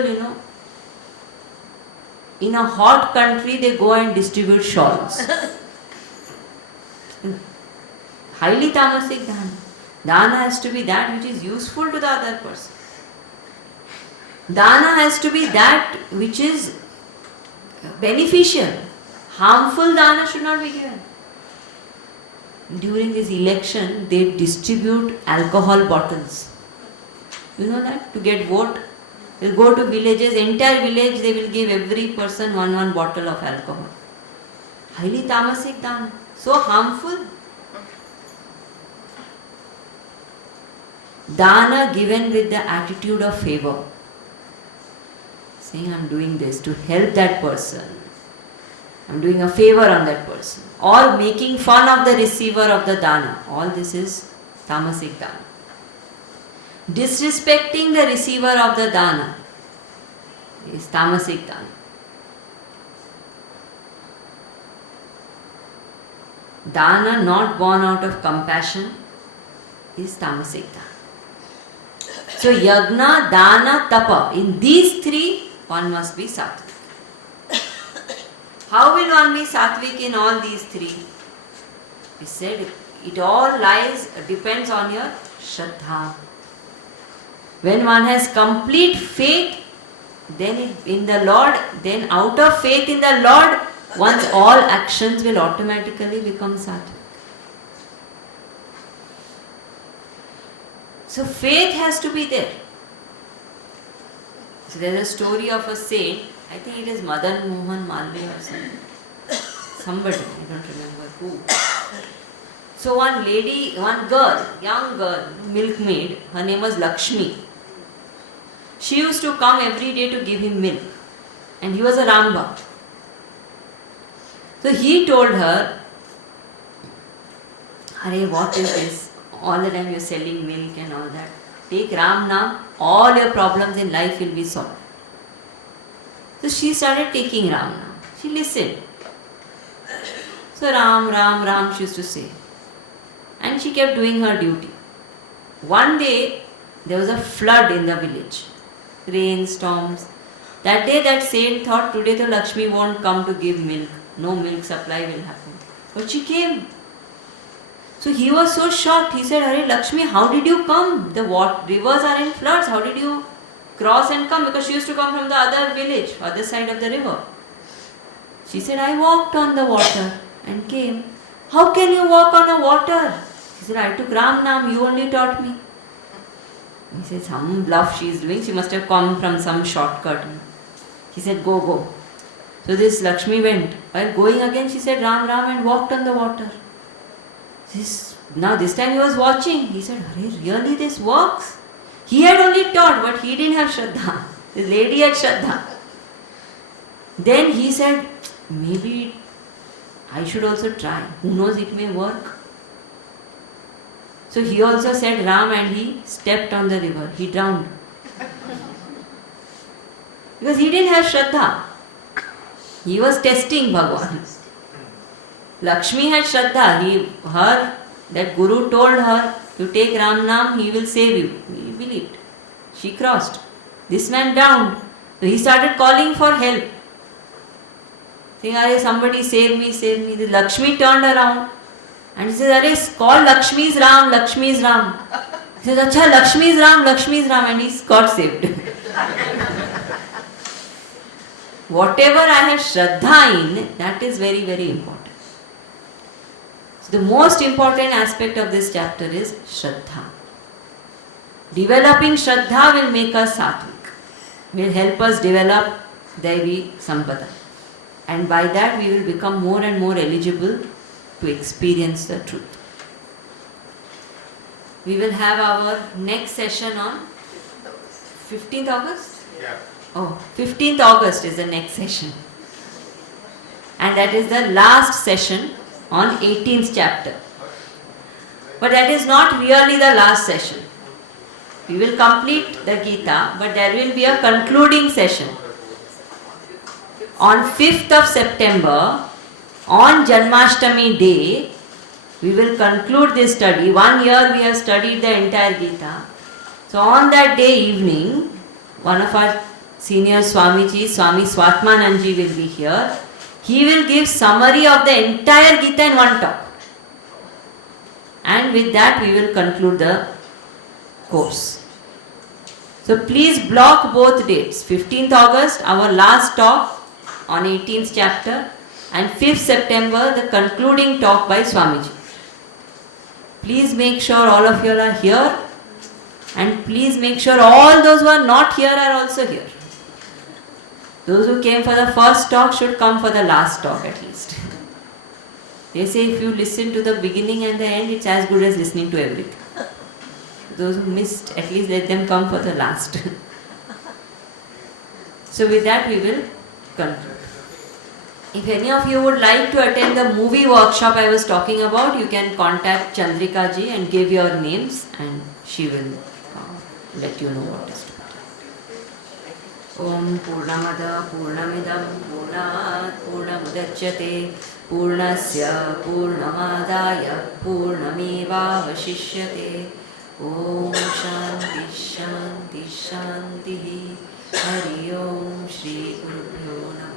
in a hot country, they go and distribute shawls. Highly tamasic dana. Dana has to be that which is useful to the other person. Dana has to be that which is beneficial. Harmful dana should not be given. During this election, they distribute alcohol bottles. You know that? To get vote. They'll go to villages, entire village, they will give every person one bottle of alcohol. Highly tamasic dana. So harmful. Dana given with the attitude of favor. Saying, I'm doing this to help that person. I'm doing a favor on that person. Or making fun of the receiver of the dana. All this is tamasic dana. Disrespecting the receiver of the dana is tamasic dana. Dana not born out of compassion is tamasic dana. So yagna, dana, tapa, in these three one must be sattvic. How will one be sattvic in all these three? He said it all depends on your shraddha. When one has complete faith in the Lord, then out of faith in the Lord, one's all actions will automatically become sattvic. So faith has to be there. So there is a story of a saint, I think it is Madan Mohan Malviya or somebody, I don't remember who. So one girl, young girl, milkmaid, her name was Lakshmi. She used to come every day to give him milk. And he was a Ramba. So he told her, "Arey, what is this? All the time you're selling milk and all that. Take Ram Naam, all your problems in life will be solved." So she started taking Ram Naam. She listened. So Ram, Ram, Ram she used to say. And she kept doing her duty. One day, there was a flood in the village. Rain, storms. That day that saint thought, today the Lakshmi won't come to give milk. No milk supply will happen. But she came. So he was so shocked. He said, "Arey Lakshmi, how did you come? The rivers are in floods. How did you cross and come?" Because she used to come from the other village, other side of the river. She said, "I walked on the water and came." "How can you walk on the water?" He said, "I took Ram Naam, you only taught me." He said, some bluff she is doing, she must have come from some shortcut. He said, "Go, go." So this Lakshmi went. While going again, she said, "Ram, Ram," and walked on the water. Now this time he was watching. He said, "Arey, really this works?" He had only taught, but he didn't have Shraddha. The lady had Shraddha. Then he said, "Maybe I should also try. Who knows, it may work." So he also said Ram and he stepped on the river. He drowned. Because he didn't have Shraddha. He was testing Bhagwan. Lakshmi had Shraddha. That Guru told her, "You take Ram Naam, he will save you." He believed. She crossed. This man drowned. So he started calling for help. Saying, "Arey, somebody save me, save me." The Lakshmi turned around. And he says, "Arey, call Lakshmi's Ram, Lakshmi's Ram." He says, "Acha, Lakshmi's Ram, Lakshmi's Ram," and he got saved. Whatever I have Shraddha in, that is very, very important. So the most important aspect of this chapter is Shraddha. Developing Shraddha will make us sattvic, will help us develop Daivi Sampada. And by that we will become more and more eligible to experience the truth. We will have our next session on 15th August? Yeah. Oh, 15th August is the next session. And that is the last session on 18th chapter. But that is not really the last session. We will complete the Gita, but there will be a concluding session. On 5th of September, on Janmashtami day, we will conclude this study. 1 year we have studied the entire Gita. So on that day evening, one of our senior Swamiji, Swami Swatmanandji will be here. He will give summary of the entire Gita in one talk. And with that we will conclude the course. So please block both dates. 15th August, our last talk on 18th chapter, and 5th September, the concluding talk by Swamiji. Please make sure all of you are here, and please make sure all those who are not here are also here. Those who came for the first talk should come for the last talk at least. They say if you listen to the beginning and the end, it's as good as listening to everything. Those who missed, at least let them come for the last. So with that we will conclude. If any of you would like to attend the movie workshop I was talking about, you can contact Chandrika ji and give your names, and she will let you know what is to be done. Om Purnamada Purnamidam Purnat Purnamudachyate Purnasya Purnamadaya Purnameva Vashishyate Om Shanti Shanti Shanti. Hari Om Shri Guru Bhyo Namaha.